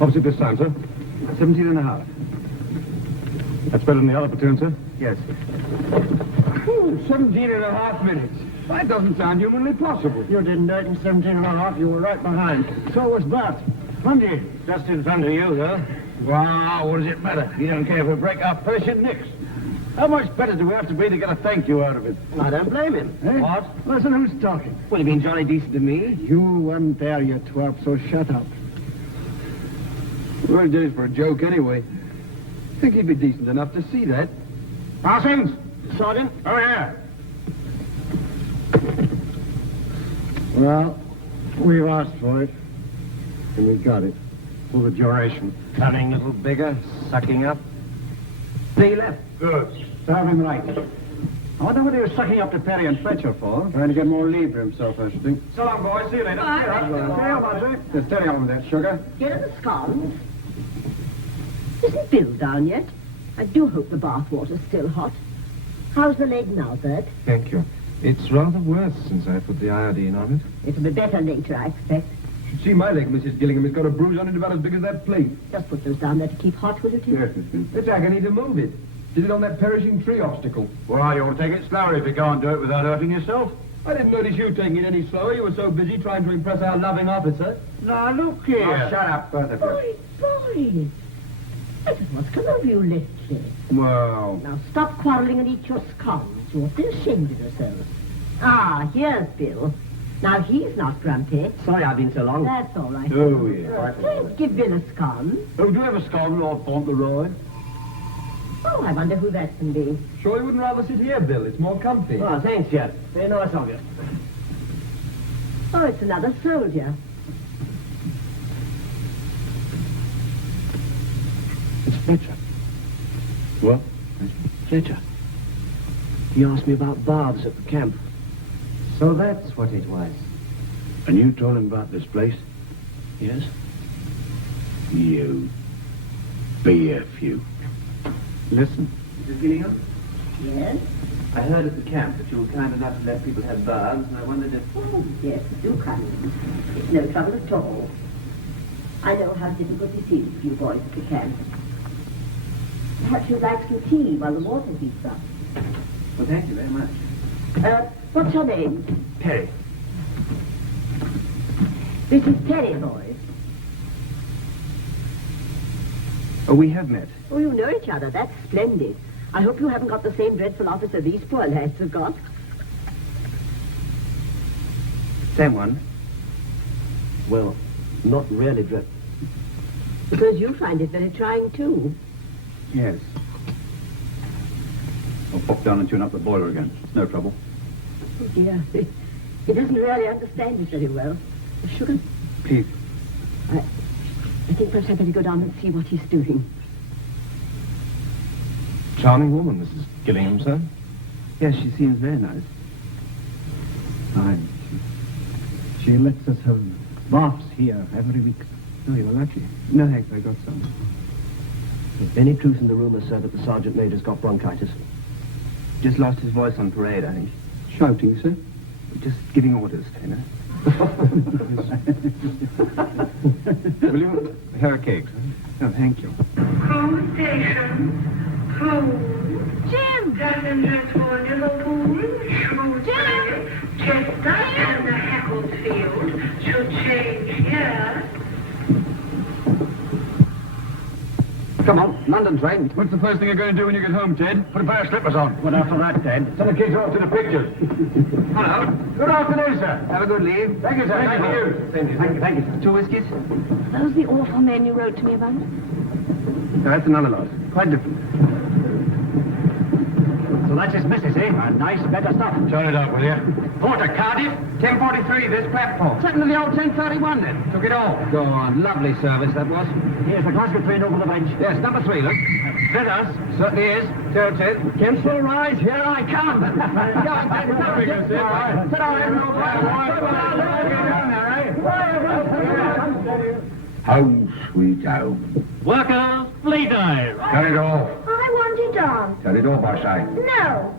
Opposite this time, sir. 17 and a half. That's better than the other platoon, sir. Yes. 17 and a half minutes. That doesn't sound humanly possible. You didn't do it in 17 and a half. You were right behind. So was Bart. Monday. Just in front of you, though. Wow, what does it matter? You don't care if we break our Persian necks. How much better do we have to be to get a thank you out of it? I don't blame him. Eh? What? Listen, who's talking? Well, you've been jolly decent to me. You weren't there, you twerp, so shut up. Well, he did it for a joke anyway. I think he'd be decent enough to see that. Parsons! Sergeant? Oh, yeah. Well, we've asked for it, and we got it. For the duration. Coming a little bigger, sucking up. They left. Good. Serve him right. I wonder what he was sucking up to Perry and Fletcher for. Trying to get more leave for himself, I should think. So long, boys. See you later. Bye. Stay on, Marjorie. Just steady on with that sugar. Get her the scones. Isn't Bill down yet? I do hope the bath water's still hot. How's the leg now, Bert? Thank you. It's rather worse since I put the iodine on it. It'll be better later, I expect. You should see my leg, Mrs. Gillingham. It's got a bruise on it about as big as that plate. Just put those down there to keep hot, will you, Tim? Yes, Miss Finn. It's agony to move it. Did it on that perishing tree obstacle. Well, you ought to take it slower if you can't do it without hurting yourself. I didn't notice you taking it any slower. You were so busy trying to impress our loving officer. Now, look here. Oh, shut up, both of you. Boy. I don't know what's come over you lately. Well, Now stop quarrelling and eat your scones. You ought to be ashamed of yourselves. Ah, here's Bill. Now he's not grumpy. Sorry I've been so long. That's all right. oh, yeah. Let's give Bill a scone. Oh, do you have a scone or Fauntleroy? Oh, I wonder who that can be. Sure you wouldn't rather sit here, Bill? It's more comfy. Oh, thanks, Jeff. Very nice of you. Oh, it's another soldier. It's Fletcher. What? Fletcher. He asked me about baths at the camp. So that's what it was. And you told him about this place? Yes? You BFU. Listen. Mrs. Gillingham? Yes? I heard at the camp that you were kind enough to let people have baths, and I wondered if... Oh, yes, do come. It's no trouble at all. I know how difficult it is for you boys at the camp. Perhaps you'd like some tea while the water heats up. Well, thank you very much. What's your name? Perry. This is Terry, boys. Oh, we have met. Oh, you know each other. That's splendid. I hope you haven't got the same dreadful officer these poor lads have got. Same one. Well, not really dreadful. Because you find it very trying, too. Yes. I'll pop down and tune up the boiler again. It's no trouble. Oh, dear. He doesn't really understand it very well. Sugar? Please. I think perhaps I'd better go down and see what he's doing. Charming woman, Mrs. Gillingham, sir. Yes, she seems very nice. Fine. She lets us have baths here every week. Oh, you're lucky. No, thanks, I got some. If any truth in the rumor, sir, that the sergeant major's got bronchitis. Just lost his voice on parade, I think. Shouting, sir? Just giving orders, Taylor. Will you have a cake, sir? Oh, thank you. Crew station. Crew. Jim! Passengers for Liverpool, Shrewsbury, Chester, and the Hacklefield should change here. Come on, London train. What's the first thing you're going to do when you get home, Ted? Put a pair of slippers on. What after that, Ted? Send the kids off to the pictures. Hello. Good afternoon, sir. Have a good leave. Thank you, sir. Thank you. Thank you, sir. 2 whiskeys? Those the awful men you wrote to me about? No, that's another lot. Quite different. So So that's his missus, eh? A nice bed of stuff. Turn it up, will you? Porter, Cardiff. 1043, this platform. Second of the old 1031 then. Took it all. Go on. Lovely service, that was. Here's the Glasgow train over the bench. Yes, number 3, look. Sit us. Certainly is. Tilted. Kempsville rise, here I come. Go on, sit down, everyone. Home, sweet home. Workers, play dive. Turn it off. I want it on. Turn it off, I say. No.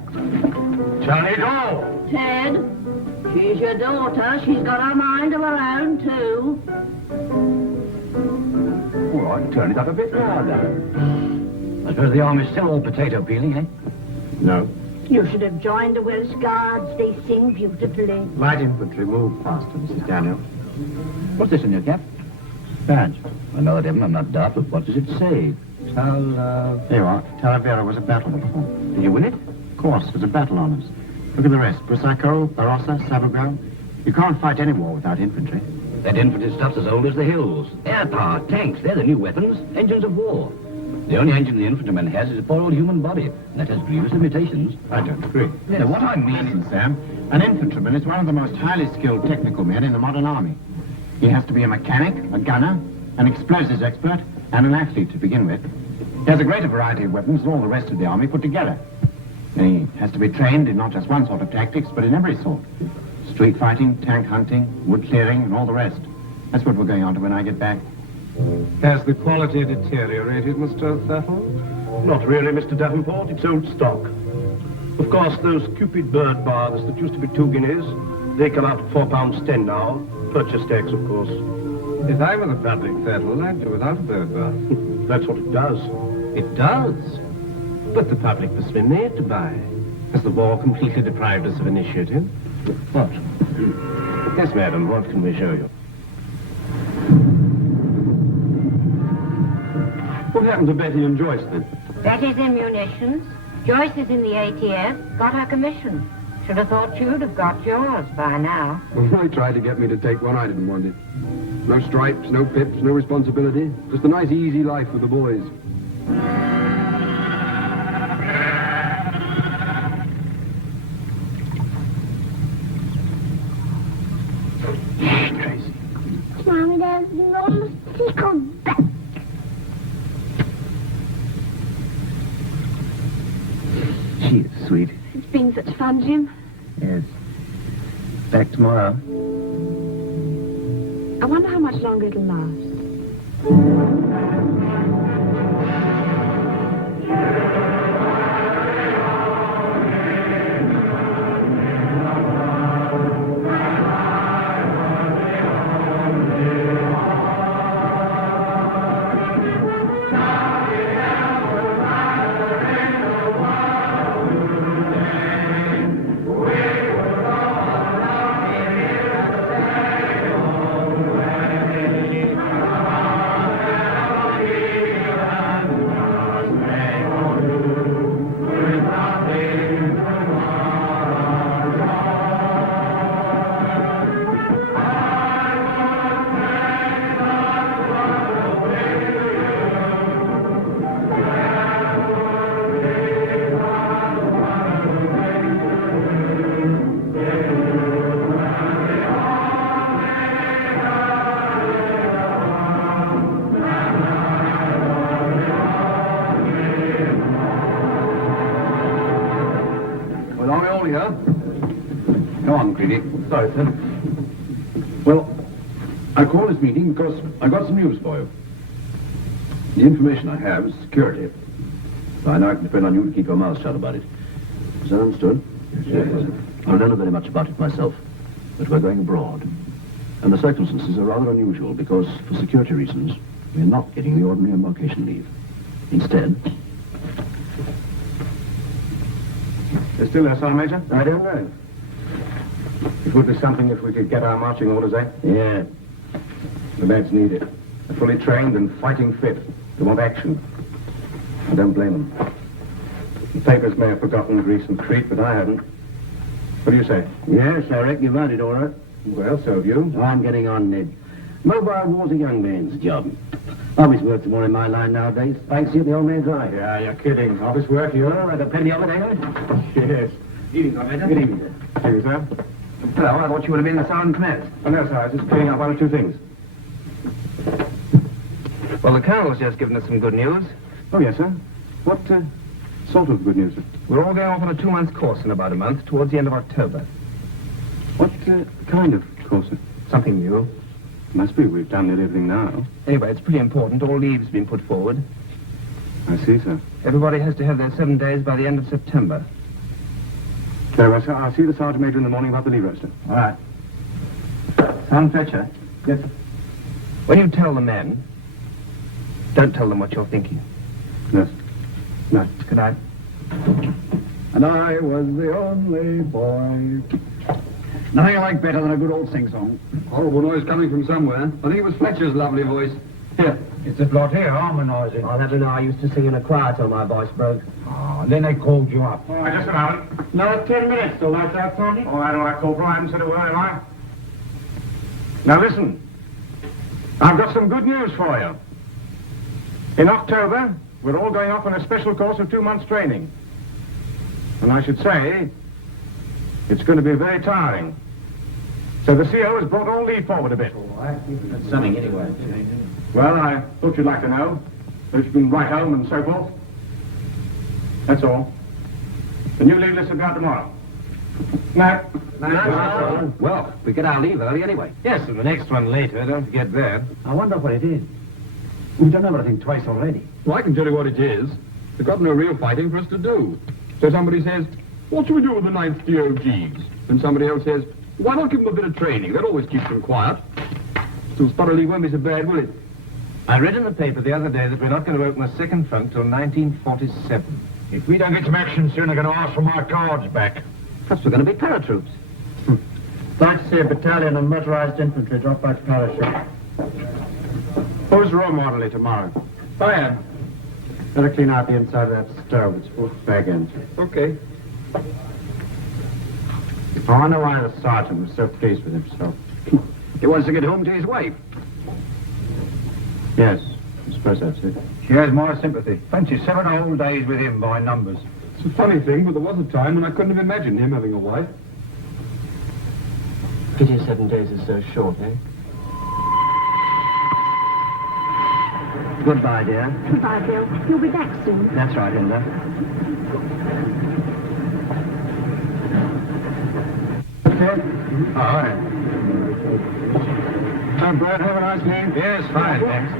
Turn it off. Ted, she's your daughter. She's got her mind of her own, too. All right, turn it up a bit louder. I suppose the army's still all potato peeling, eh? No. You should have joined the Welsh Guards. They sing beautifully. Light infantry, move faster, Mrs. Daniel. What's this in your cap? Badge. I know it, Evan. I'm not daft, but what does it say? Here you are. Talavera was a battle before. Did you win it? Of course, there's a battle on us. Look at the rest. Busaco, Barossa, Savagro. You can't fight any war without infantry. That infantry stuff's as old as the hills. Air power, tanks, they're the new weapons, engines of war. The only engine the infantryman has is a poor old human body, and that has grievous limitations. I don't agree. Yes. What I mean is, Sam, an infantryman is one of the most highly skilled technical men in the modern army. He has to be a mechanic, a gunner, an explosives expert, and an athlete to begin with. He has a greater variety of weapons than all the rest of the army put together. He has to be trained in not just one sort of tactics, but in every sort. Street fighting, tank hunting, wood clearing, and all the rest. That's what we're going on to when I get back. Has the quality deteriorated, Mr. Thattle? Not really, Mr. Davenport. It's old stock. Of course, those Cupid bird baths that used to be 2 guineas, they come out at £4.10 now. Purchase tax, of course. If I were the public, Thattle, I'd do without a bird bath. That's what it does. It does. But the public must be made to buy. Has the war completely deprived us of initiative? What? Yes, madam, what can we show you? What happened to Betty and Joyce, then? Betty's in munitions. Joyce is in the ATF. Got her commission. Should have thought you'd have got yours by now. Well, they tried to get me to take one. I didn't want it. No stripes, no pips, no responsibility. Just a nice, easy life with the boys. Tracy. Mommy, there's an enormous tickled back. She is sweet. It's been such fun, Jim. Yes. Back tomorrow. I wonder how much longer it'll last. Go on, Greedy. Sorry, sir. Well, I called this meeting because I got some news for you. The information I have is security. So I know I can depend on you to keep your mouth shut about it. Is that understood? Yes. I don't know very much about it myself, but we're going abroad. And the circumstances are rather unusual because, for security reasons, we're not getting the ordinary embarkation leave. Instead... They're still there, Sergeant Major? I don't know. It would be something if we could get our marching orders, eh? Yeah. The lads need it. They're fully trained and fighting fit. They want action. I don't blame them. The papers may have forgotten Greece and Crete, but I haven't. What do you say? Yes, I reckon you've had it all right. Well, so have you. Oh, I'm getting on, Ned. Mobile war's a young man's job. Office work's more in my line nowadays. I can see the old man's eye. Yeah, you're kidding. Office work, you're... Like a penny of it, ain't I? Yes. Evening, Commander. Good evening. Thank you, sir. Well, I thought you would have been the sergeant command. Oh, no, sir. I was just clearing up one or two things. Well, the colonel's just given us some good news. Oh, yes, sir. What sort of good news, sir? We're all going off on a 2-month course in about a month, towards the end of October. What kind of course, sir? Something new. Must be. We've done nearly everything now. Anyway, it's pretty important. All leaves have been put forward. I see, sir. Everybody has to have their 7 days by the end of September. Very well, sir. I'll see the sergeant major in the morning about the leave roster. All right. Sergeant Fletcher. Yes, sir. When you tell the men, don't tell them what you're thinking. Yes. No. Good night. And I was the only boy. Nothing I like better than a good old sing-song. Horrible noise coming from somewhere. I think it was Fletcher's lovely voice. Here, it's the lot here harmonising. I'll have to know I used to sing in a choir till my voice broke. Oh, and then they called you up. All right, just a moment. No, 10 minutes till lights out, Sergeant. All right, Corporal. I haven't said a word, am I? Now, listen. I've got some good news for you. In October, we're all going off on a special course of 2 months' training. And I should say, it's going to be very tiring. So the CO has brought all leave forward a bit. That's something anyway. Well, I thought you'd like to know. So you can write home and so forth. That's all. The new leave list will go out tomorrow. No. Well, we get our leave early anyway. Yes, and the next one later. Don't forget that. I wonder what it is. We've done everything twice already. Well, I can tell you what it is. They've got no real fighting for us to do. So somebody says, what should we do with the 9th DOGs? And somebody else says, why not give them a bit of training? That always keeps them quiet. So Sputterly won't be so bad, will it? I read in the paper the other day that we're not going to open a second front till 1947. If we don't get some action soon, they're going to ask for my cards back. Plus, we're going to be paratroops. Like to see a battalion of motorized infantry drop by parachute. Who's role orderly tomorrow? I am. Better clean out the inside of that stove. It's full of fag ends. Okay. Oh, I know why the sergeant was so pleased with himself. He wants to get home to his wife. Yes, I suppose that's it. She has my sympathy. Fancy 7 whole days with him by numbers. It's a funny thing, but there was a time when I couldn't have imagined him having a wife. Pity 7 days is so short, eh? Goodbye, dear. Goodbye, Bill. You'll be back soon. That's right, Hilda. All right. Brad, have a nice day. Yes, fine, thanks.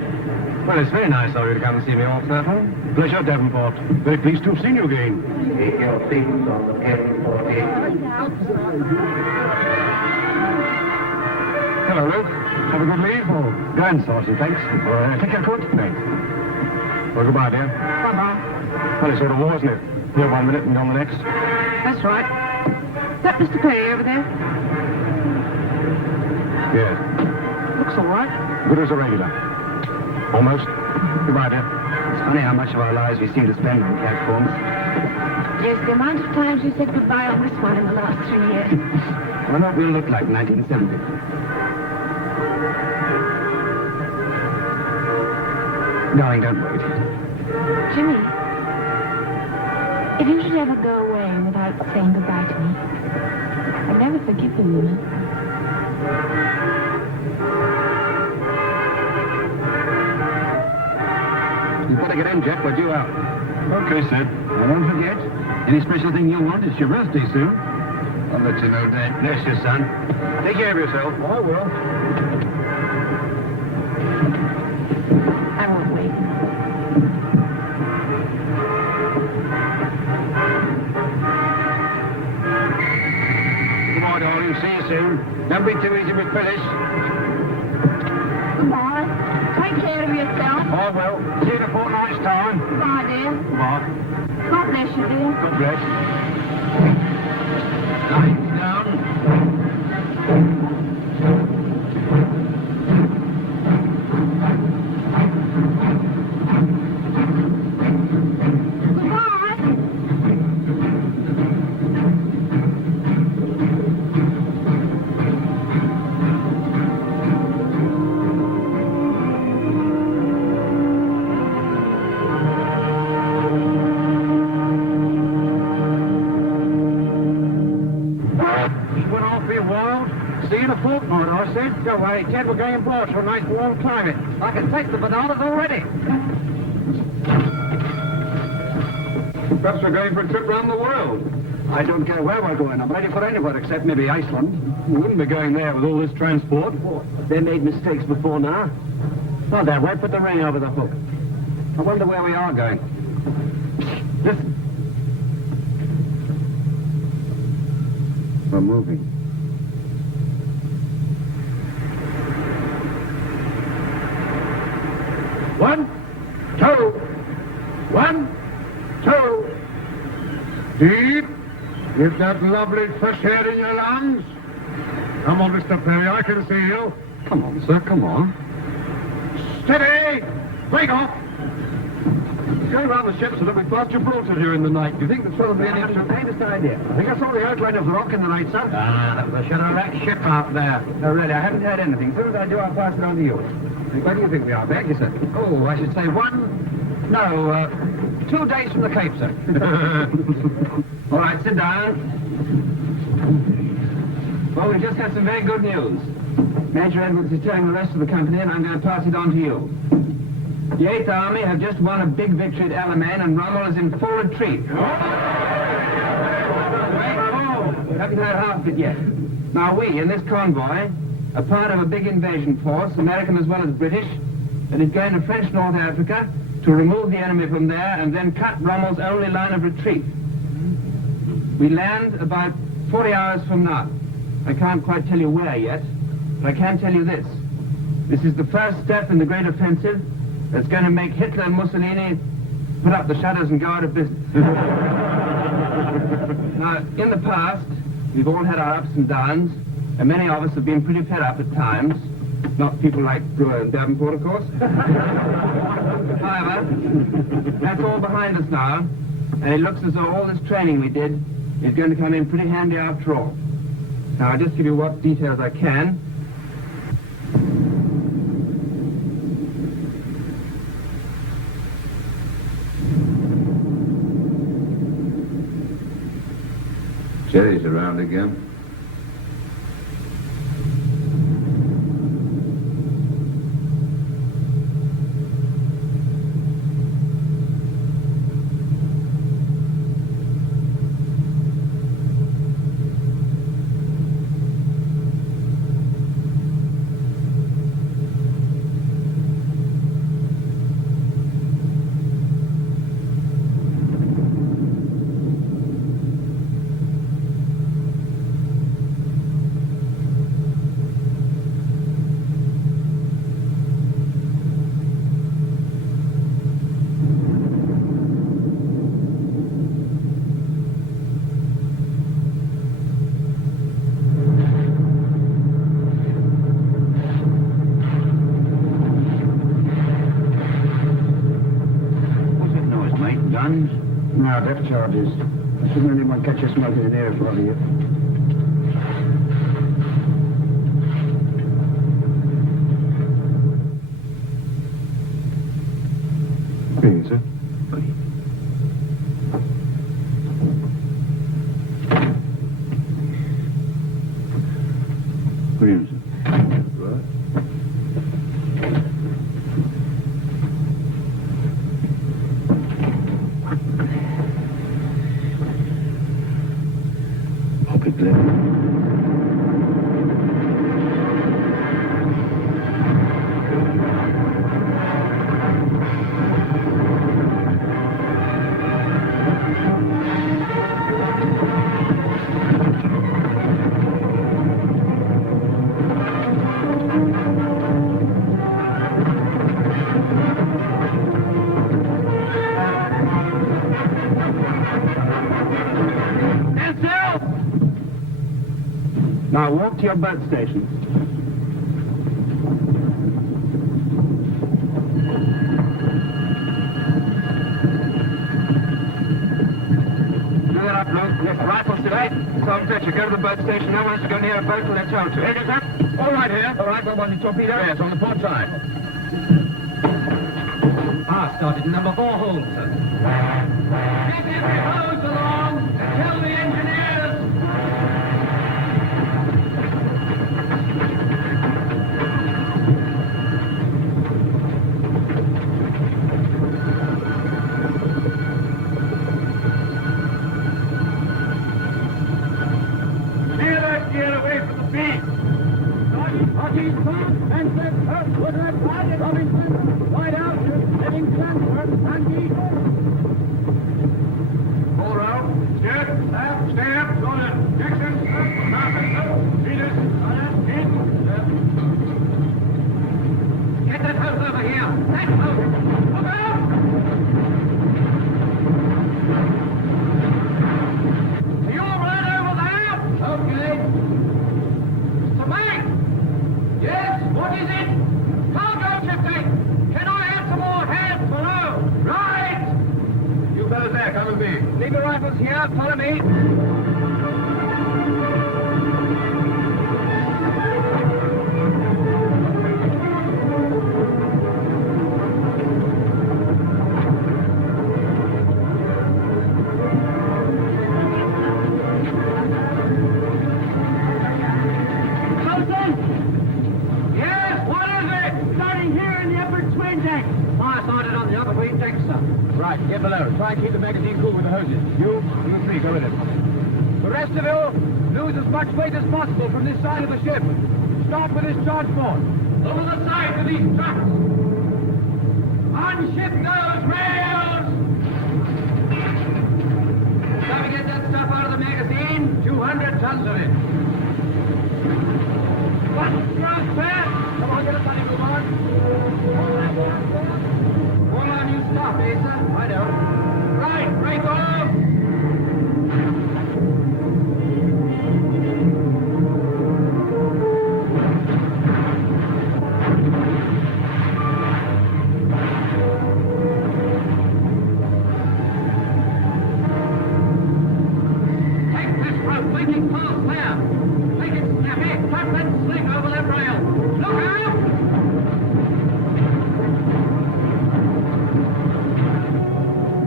Well, it's very nice of you to come and see me off, Thurtle. Pleasure, Davenport. Very pleased to have seen you again. Take your seats on the Hello, Luke. Have a good leave? Oh, grand, Sergeant, thanks. Take your coat. Thanks. Well, goodbye, dear. Bye-bye. Funny sort of war, isn't it? Here 1 minute and gone the next. That's right. That Mr. Perry over there? Yes. Looks all right. Good as a regular. Almost. Goodbye, dear. It's funny how much of our lives we seem to spend on platforms. Yes, the amount of times you said goodbye on this one in the last 3 years. I wonder what we'll look like in 1970. Darling, don't wait. Jimmy, if you should ever go away without saying goodbye to me, I'll never forgive you, you know. You better get in, Jeff. We're due out. Okay, Sid. And don't forget, any special thing you want, it's your birthday soon. I'll let you know, Dad. Bless you, son. Take care of yourself. I will. I won't wait. Goodbye, darling. See you soon. Don't be too easy with Phyllis. Goodbye. Take care of yourself. I will. See you in a fortnight's time. Goodbye, dear. Goodbye. God bless you, dear. God bless. Lines down. Sid. Don't worry, Ted. We're going abroad to a nice warm climate. I can taste the bananas already. Perhaps we're going for a trip round the world. I don't care where we're going. I'm ready for anywhere except maybe Iceland. We wouldn't be going there with all this transport. They made mistakes before now. Oh, there, wait, put the ring over the hook. I wonder where we are going. Listen. We're moving. One, two. 1, 2. Deep. With that lovely fresh air in your lungs. Come on, Mr. Perry, I can see you. Come on, sir, come on. Steady! Break off! Going around the ships a little bit past Gibraltar during the night. Do you think there's probably any... the faintest idea. I think I saw the outline of the rock in the night, sir. That was a shipwrecked ship out there. No, really, I haven't heard anything. As soon as I do, I'll pass it on to you. Where do you think we are, Beck? You said? Oh, I should say 2 days from the Cape, sir. All right, sit down. Well, we just had some very good news. Major Edwards is telling the rest of the company, and I'm going to pass it on to you. The 8th Army have just won a big victory at Alamein, and Rommel is in full retreat. We haven't heard half of it yet. Now, we, in this convoy, are part of a big invasion force, American as well as British, that is going to French North Africa to remove the enemy from there and then cut Rommel's only line of retreat. We land about 40 hours from now. I can't quite tell you where yet, but I can tell you this. This is the first step in the great offensive that's going to make Hitler and Mussolini put up the shutters and go out of business. Now, in the past, we've all had our ups and downs, and many of us have been pretty fed up at times. Not people like Brewer and Davenport, of course. However, that's all behind us now, and it looks as though all this training we did is going to come in pretty handy after all. Now, I'll just give you what details I can. Jerry's around again. No, depth charges. I shouldn't let anyone catch you smoking in here, for you. Good evening, sir. Good evening, sir. Now walk to your boat station. Do that up, Luke. Yes, rifles today. Tom Fletcher, go to the boat station. No one has to go near a boat till they're told to. Yes, sir. All right here. All right, what about the torpedo? Yes, on the port side. Started in number 4 hold, sir. Get every hose along and tell the engineers. over here. That boat. Look out! Are you all right over there? Okay. Mr. Mike! Yes, what is it? Cargo shifting! Can I have some more hands below? Right! You fellas there, come with me. Leave your rifles here. Follow me. Yes, what is it? Starting here in the upper twin deck. Fire sighted on the upper wing deck, sir. Right, get below. Try and keep the magazine cool with the hoses. You three, go with it. The rest of you, lose as much weight as possible from this side of the ship. Start with this transport. Over the side of these trucks. Unship those rails. Shall we get that stuff out of the magazine? 200 tons of it. One thrust fast. Come on, get a sunny move on. All on you stop, eh, sir? I know. Right, break off. Take this rope, make it full clear. Make it snappy, cut that sling over that rail. Look out!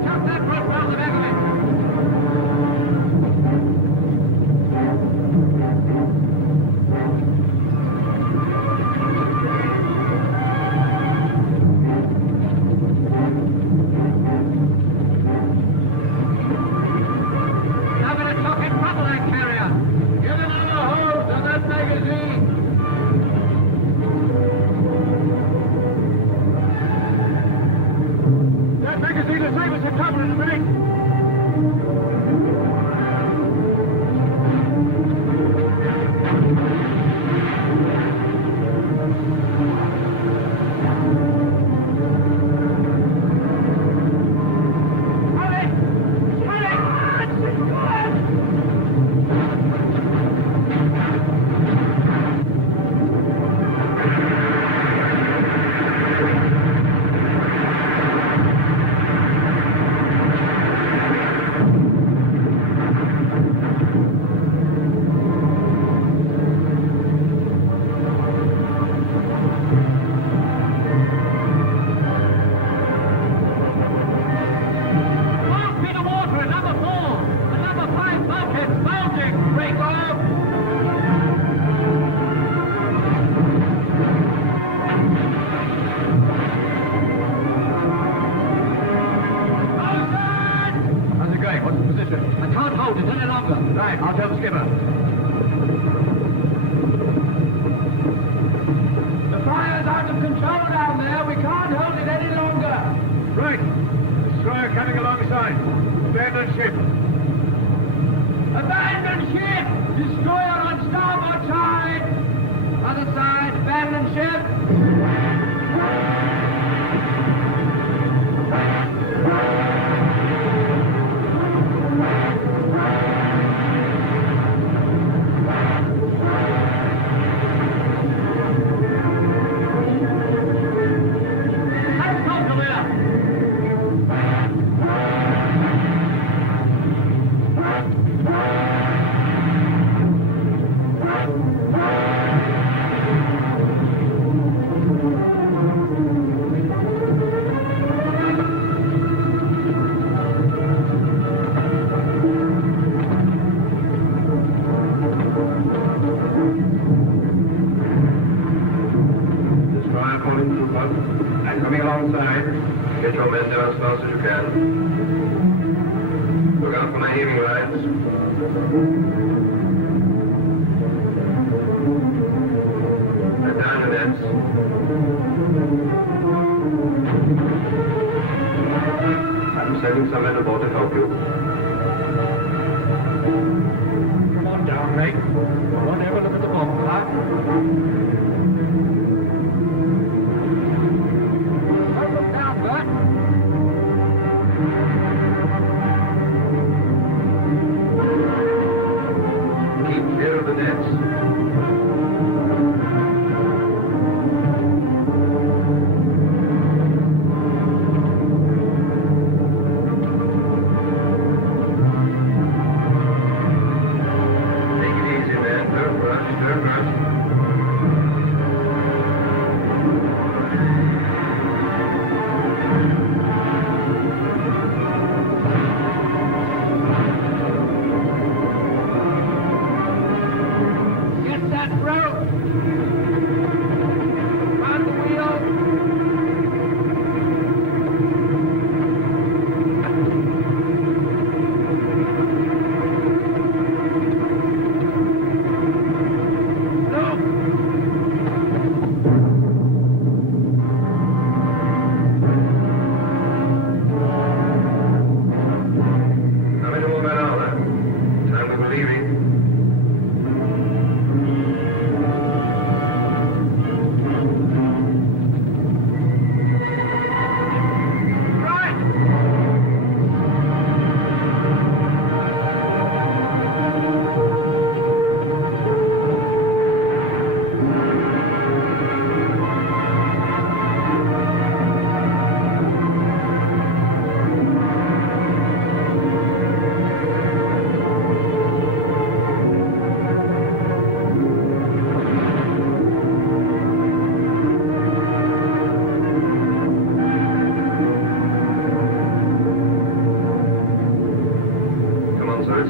Cut that rope round the back of it. Now get a choke in front of that carrier. Give another hose on that magazine. That magazine will save us a cover in a minute. Right, I'll tell the skipper. The fire's out of control down there. We can't hold it any longer. Right. Destroyer coming alongside. Abandoned ship. Abandoned ship! Destroyer on starboard side! Other side, abandoned ship! Let's go, Camilla! Destroyer calling through boat. I'm coming alongside. Get your men there as fast as you can. Look out for my heaving lines. Let down your nets. I'm sending some men aboard to help you. Come on down, mate. Don't ever look at the bomb clock.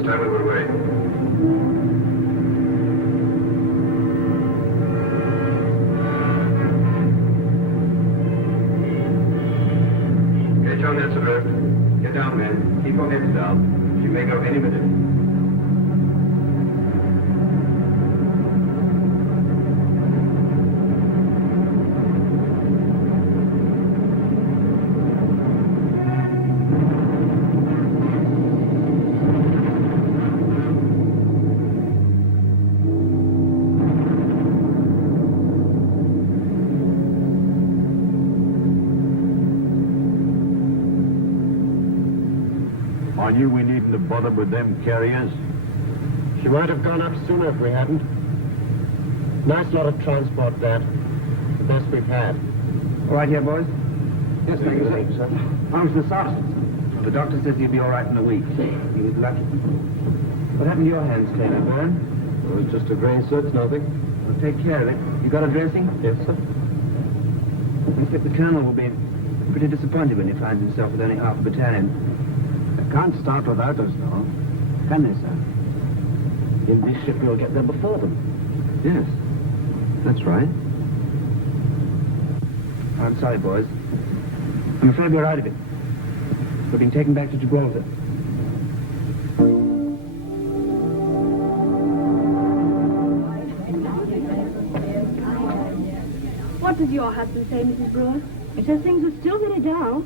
have a good way. Get your nets adrift. Get down, men. Keep your heads down. She may go any minute. I knew we needn't have bothered with them carriers. She might have gone up sooner if we hadn't. Nice lot of transport, that. The best we've had. All right here, boys? Yes, thank you, sir. How's the sergeant? The doctor says he'll be all right in a week. He was lucky. What happened to your hands, Taylor? Burn? It was just a grain, sir. It's nothing. Well, take care of it. You got a dressing? Yes, sir. I think the colonel will be pretty disappointed when he finds himself with only half a battalion. They can't start without us now. Can they, sir? In this ship, we'll get there before them. Yes, that's right. I'm sorry, boys. I'm afraid we're out of it. We're being taken back to Gibraltar. What does your husband say, Mrs. Brewer? He says things are still very dull.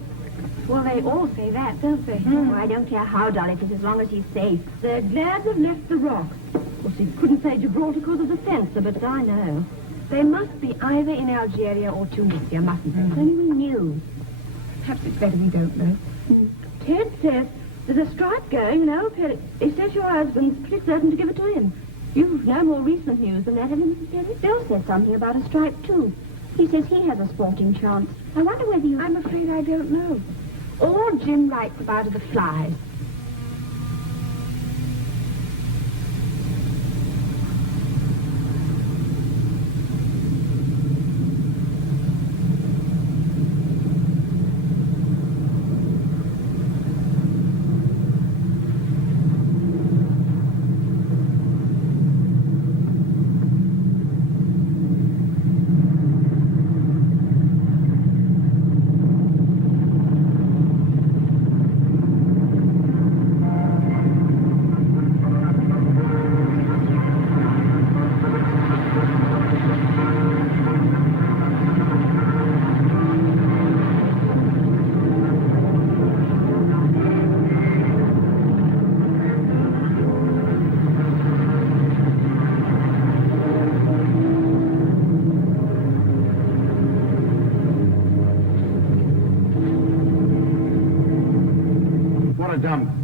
Well, they all say that, don't they? I don't care how dull it is as long as he's safe. They're glad they've left the rocks. Of course, he couldn't say Gibraltar because of the fence, but I know. They must be either in Algeria or Tunisia, mustn't they? If only we knew. Perhaps it's better we don't know. Ted says there's a strike going, you know. He says your husband's pretty certain to give it to him. You've no more recent news than that, haven't you, Mrs. Dennis? Bill said something about a strike, too. He says he has a sporting chance. I wonder whether you... I'm afraid I don't know. All Jim writes about are the flies.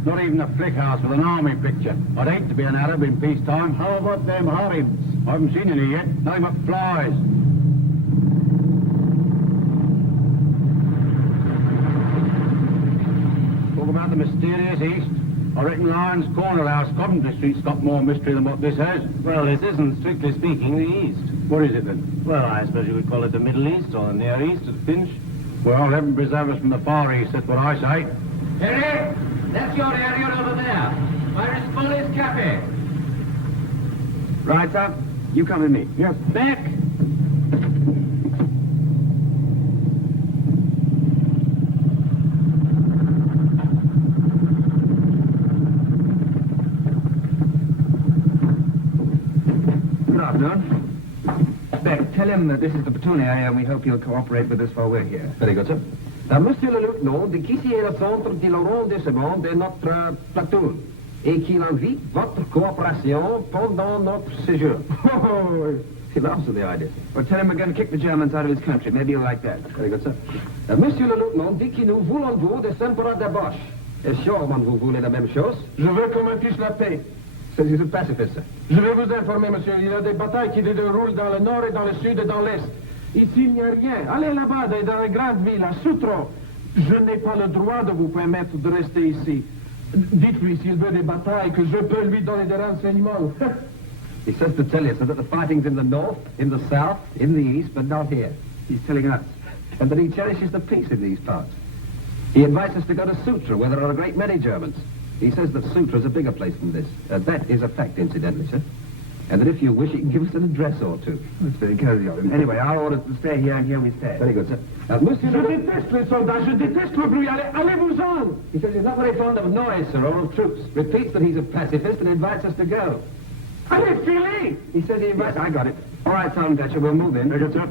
Not even a flick house with an army picture. I'd hate to be an Arab in peacetime. How about them harems? I haven't seen any yet. Nothing but flies. Talk about the mysterious East. I reckon Lyons Corner House, Coventry Street's got more mystery than what this has. Well, this isn't, strictly speaking, the East. What is it then? Well, I suppose you would call it the Middle East or the Near East at a pinch. Well, heaven preserve us from the Far East, that's what I say. Harry, that's your area over there. Iris Cafe. Right, sir. You come with me. Yes. Back. Good afternoon. Beck, tell him that this is the platoon area and we hope he'll cooperate with us while we're here. Very good, sir. Monsieur le lieutenant, qu'ici est le centre de l'arrondissement de notre platoon et qu'il envie votre coopération pendant notre séjour. Oh, He laughs at the idea. Well, tell him we're going to kick the Germans out of his country. Maybe he'll like that. Very good, sir. Monsieur le lieutenant dit que nous voulons vous des empereurs de Bosch. Et sûrement vous voulez la même chose. Je veux qu'on me fiche la paix. C'est du pacifiste, sir. Je vais vous informer, monsieur. Il y a des batailles qui se déroulent dans le nord et dans le sud et dans l'est. Ici, il n'y a rien. Allez là-bas, dans les grandes villes, à Soutro. Je n'ai pas le droit de vous permettre de rester ici. Dites-lui, s'il veut des batailles, que je peux lui donner des renseignements. He says to tell you so that the fighting's in the north, in the south, in the east, but not here. He's telling us. And that he cherishes the peace in these parts. He invites us to go to Sutra, where there are a great many Germans. He says that Sutra's a bigger place than this. That is a fact, incidentally, sir. And that if you wish, he can give us an address or two. That's very cozy of him. Anyway, our orders to stay here, and here we stay. Very good, sir. Monsieur, je déteste les soldats, je déteste le bruit. Allez-vous-en! He says he's not very fond of noise, sir, or of troops. Repeats that he's a pacifist and invites us to go. Allez, filez! He says he invites... Yes, I got it. All right, Sergeant Fletcher, we'll move in. Very good, sir.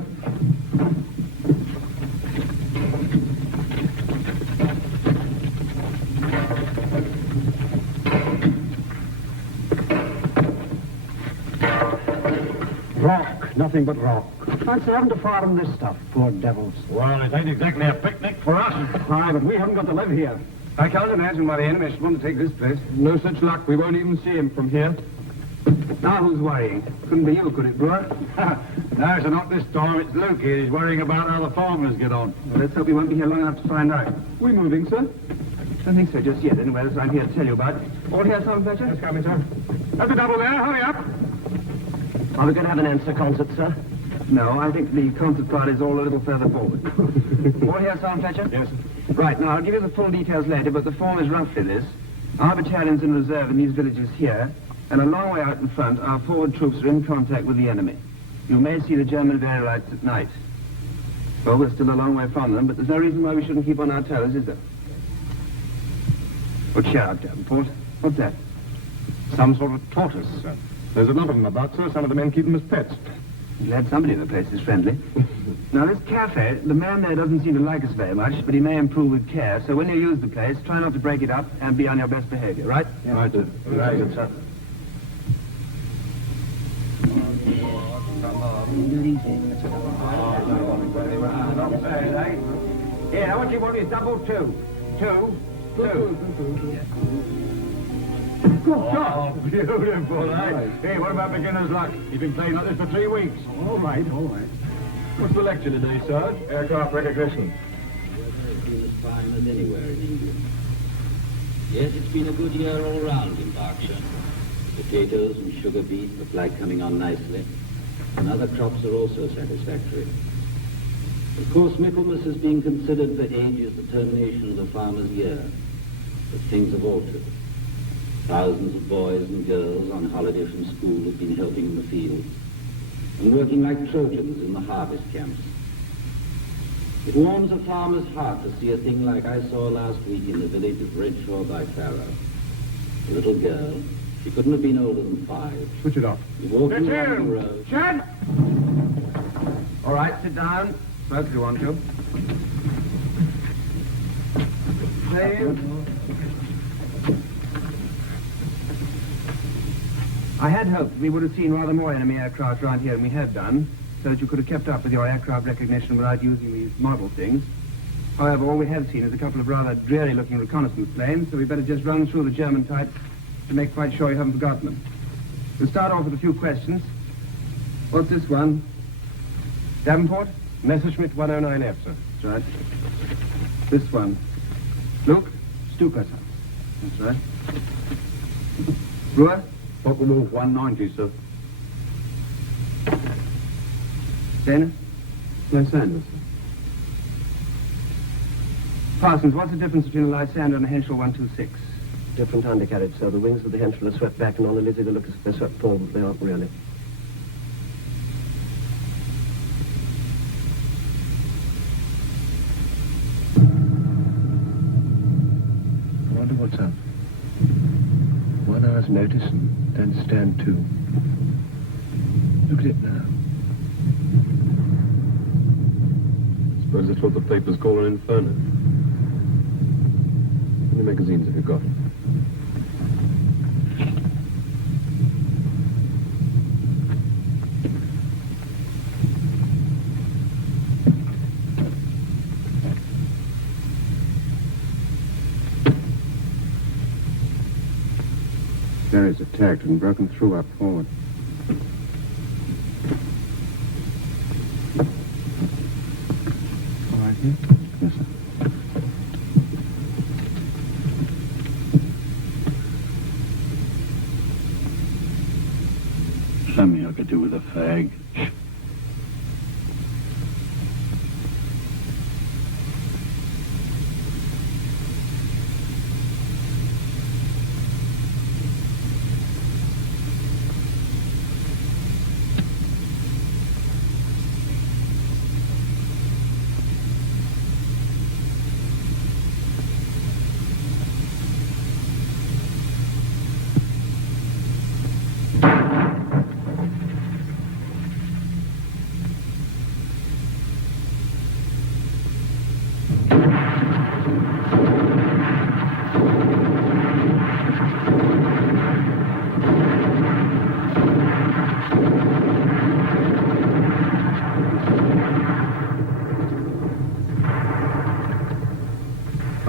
Rock, nothing but rock. Fancy having to farm this stuff, poor devils. Well, it ain't exactly a picnic for us. Aye, but we haven't got to live here. I can't imagine why the enemy should want to take this place. No such luck. We won't even see him from here. Now who's worrying? Couldn't be you, could it, Brewer? No, sir, not this time. It's Luke here. He's worrying about how the farmers get on. Well, let's hope he won't be here long enough to find out. We moving, sir? Don't think so just yet. Anyway, that's what I'm here to tell you about. All here, Sergeant Fletcher? Yes, coming, sir. Have the double there. Hurry up. Are we going to have an answer concert, sir? No, I think the concert part is all a little further forward. All here, Sergeant Fletcher? Yes, sir. Right, now, I'll give you the full details later, but the form is roughly this. Our battalion's in reserve in these villages here, and a long way out in front, our forward troops are in contact with the enemy. You may see the German Wehrlights at night. Well, we're still a long way from them, but there's no reason why we shouldn't keep on our toes, is there? Well, cheer up, Davenport. What's that? Some sort of tortoise, sir. There's a lot of them about, sir. Some of the men keep them as pets. Glad somebody in the place is friendly. Now, this cafe, the man there doesn't seem to like us very much, but he may improve with care. So when you use the place, try not to break it up and be on your best behavior, right? Yeah. Right, sir. Right, sir. Here, what you want is double two. Two. Oh, beautiful, eh? Hey, what about beginner's luck? You've been playing like this for 3 weeks. All right. What's the lecture today, Sarge? Aircraft recognition. Weather has been as fine as anywhere in England. Yes, it's been a good year all round in Berkshire. Potatoes and sugar beet, the flag coming on nicely, and other crops are also satisfactory. Of course, Michaelmas has been considered for ages the termination of the farmer's year, but things have altered. Thousands of boys and girls on holiday from school have been helping in the fields and working like Trojans in the harvest camps. It warms a farmer's heart to see a thing like I saw last week in the village of Redshaw by Farrow. A little girl, she couldn't have been older than 5. Switch it off. Walking along the road. Shed! All right, sit down. Both if you want to. I had hoped we would have seen rather more enemy aircraft around here than we have done, so that you could have kept up with your aircraft recognition without using these model things. However, all we have seen is a couple of rather dreary-looking reconnaissance planes, so we better just run through the German types to make quite sure you haven't forgotten them. We'll start off with a few questions. What's this one? Davenport? Messerschmitt 109F, sir. That's right. This one. Luke? Stuka, sir. That's right. Brewer? Wolf 190, sir. Dana? Lysander, sir. Parsons, what's the difference between a Lysander and a Henschel 126? Different undercarriage, so the wings of the Henschel are swept back, and on the Lizzie they look as if they're swept forward, but they aren't really. I wonder what's up. 1 hour's notice and then stand to. Look at it now. Suppose that's what the papers call an inferno. How many magazines have you got? Barry's attacked and broken through up forward. All right, here? Yes, sir. Something I could do with a fag.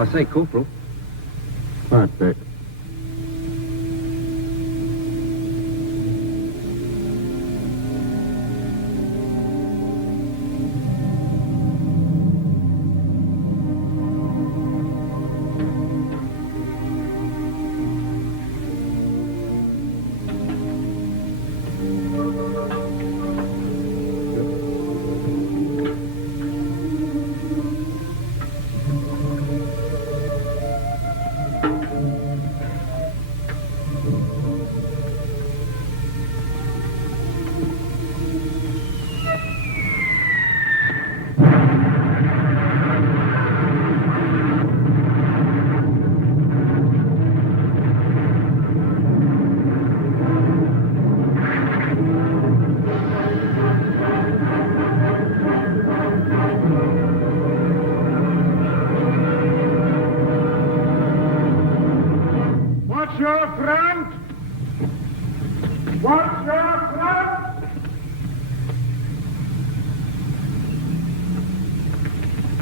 I say, Corporal. What, Bert?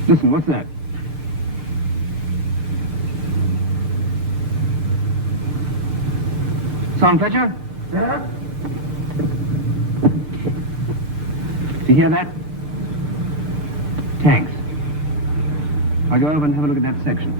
Listen, what's that? Sergeant Fletcher? Yeah? Do you hear that? Tanks. I'll go over and have a look at that section.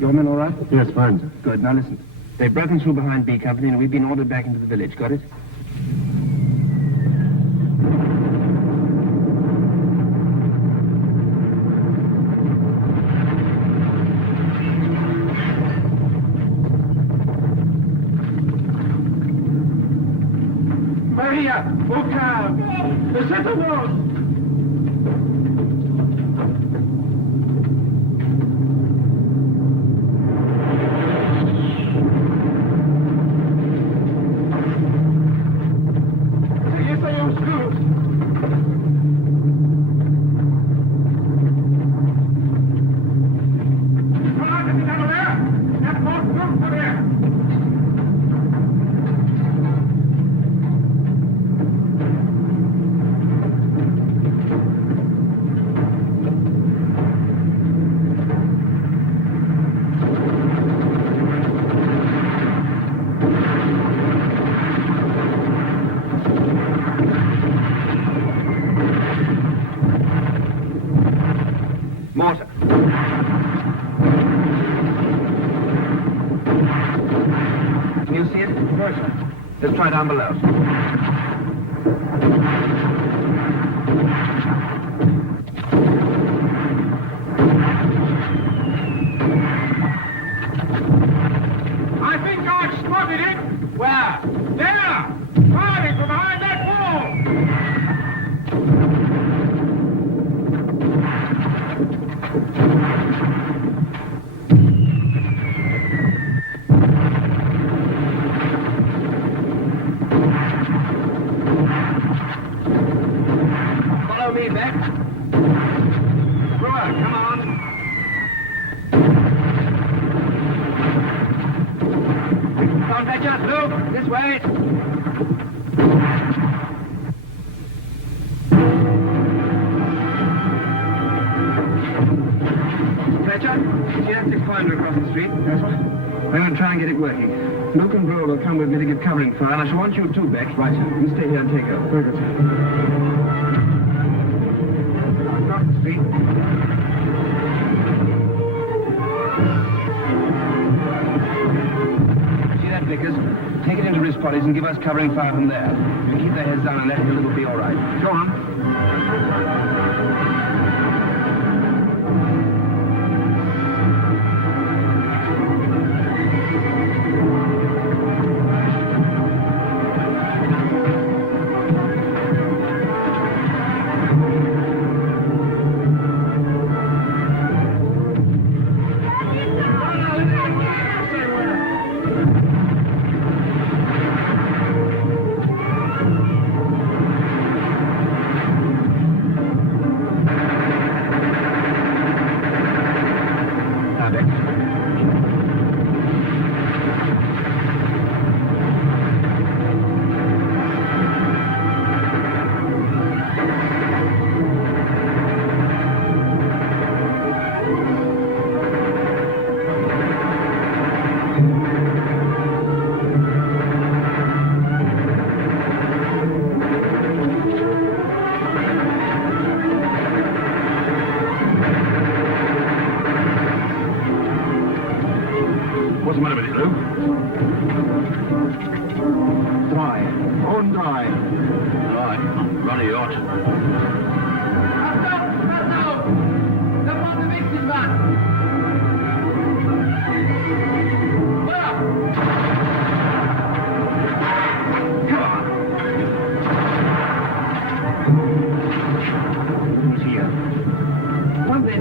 Your men all right? Yes, fine, sir. Good. Now listen. They've broken through behind B Company and we've been ordered back into the village. Got it? Maria! Au calme! Le settlement! Mortar. Can you see it? Yes, sir. Let's try down below. I think I've spotted it. Where? There! Firing from behind that wall! Follow me, Beck. Brewer, come on. Fletcher, Luke, this way. Fletcher, See that exponder across the street? That's what? I'm going to try and get it working. Luke and Broad will come with me to give covering fire, and I shall want you too, Beck. Right, sir. You stay here and take over. Very good, sir. Across the street. See that, Vickers? Take it into wrist bodies and give us covering fire from there. You keep their heads down and let it, it'll be all right. Go on. What's the matter with you, Luke? Dry. On dry. Right, I'm running hot. Who's here? One bit.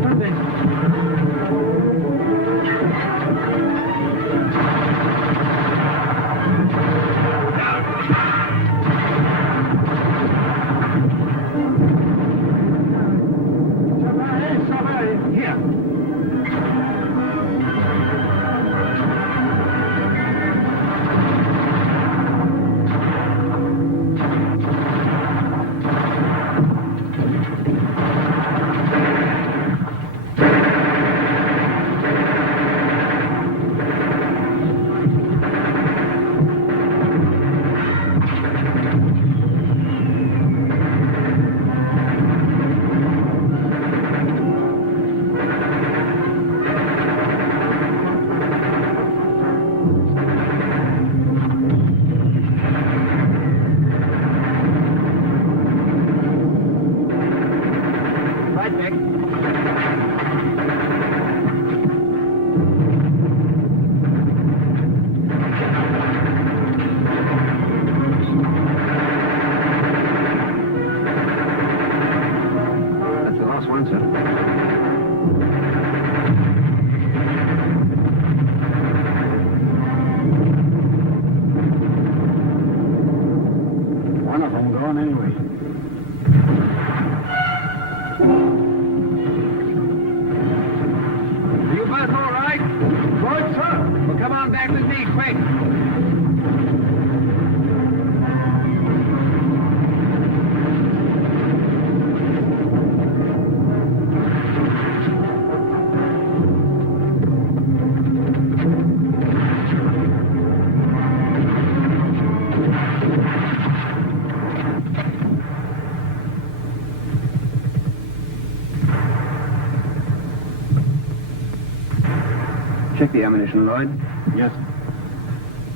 Check the ammunition, Lloyd. Yes.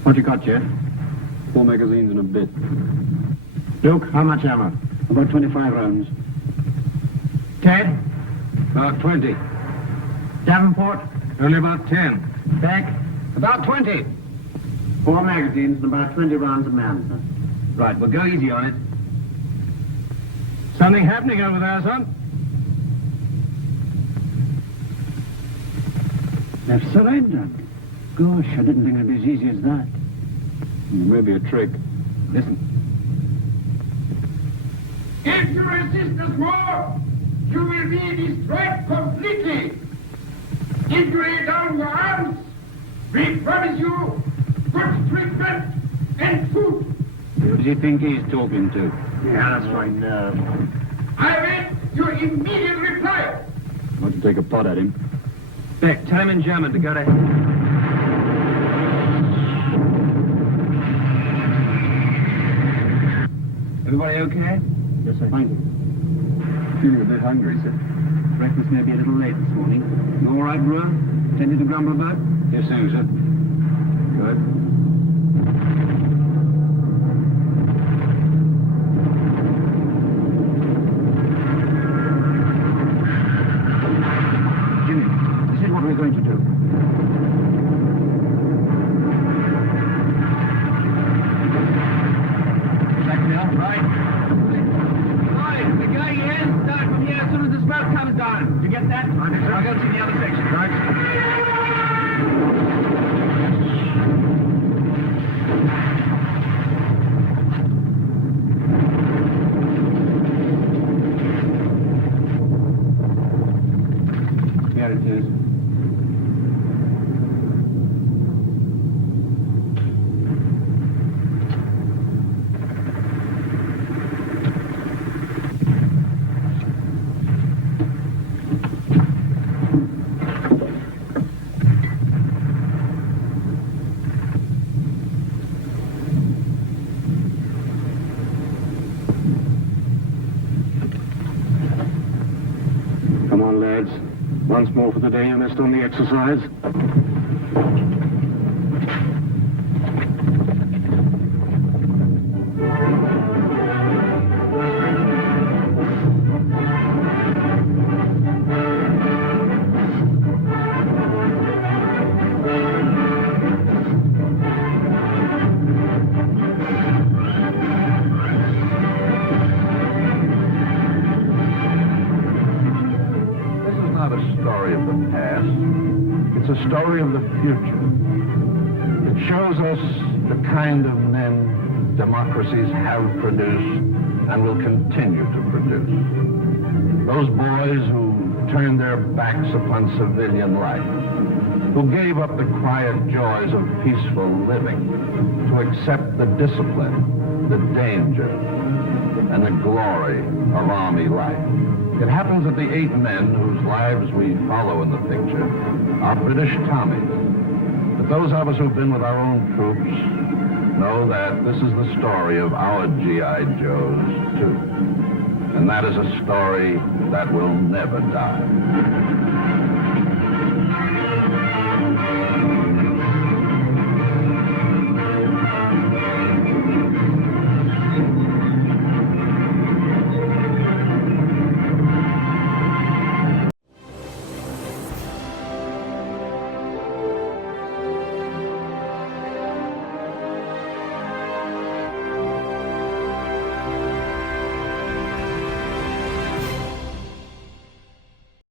What you got, Jeff? 4 magazines and a bit. Luke, how much ammo? About 25 rounds. Ted? About 20. Davenport? Only about 10. Beck? About 20. 4 magazines and about 20 rounds a man, sir. Right, we'll go easy on it. Something happening over there, son? They've surrendered. Gosh, I didn't think it'd be as easy as that. Maybe a trick. Listen. If you resist us more, you will be destroyed completely. If you lay down your arms, we promise you good treatment and food. Who does he think he's talking to? Yeah, that's right. I await your immediate reply. I want to take a pot at him. Beck, tell him in German to go to hell. Everybody okay? Yes, sir. Thank you. Feeling a bit hungry, sir. Breakfast may be a little late this morning. You all right, Brewer? Plenty to grumble about? Yes, sir. Good. Jimmy, this is what we're going to do. Right. We're going in. Start from here as soon as the smoke comes down. You get that? I'll go to the other section. Right. Here it is. Come on, lads. Once more for the day you missed on the exercise. It's a story of the future. It shows us the kind of men democracies have produced and will continue to produce. Those boys who turned their backs upon civilian life, who gave up the quiet joys of peaceful living to accept the discipline, the danger, and the glory of army life. It happens that the 8 men whose lives we follow in the picture are British Tommies. But those of us who've been with our own troops know that this is the story of our G.I. Joes, too. And that is a story that will never die.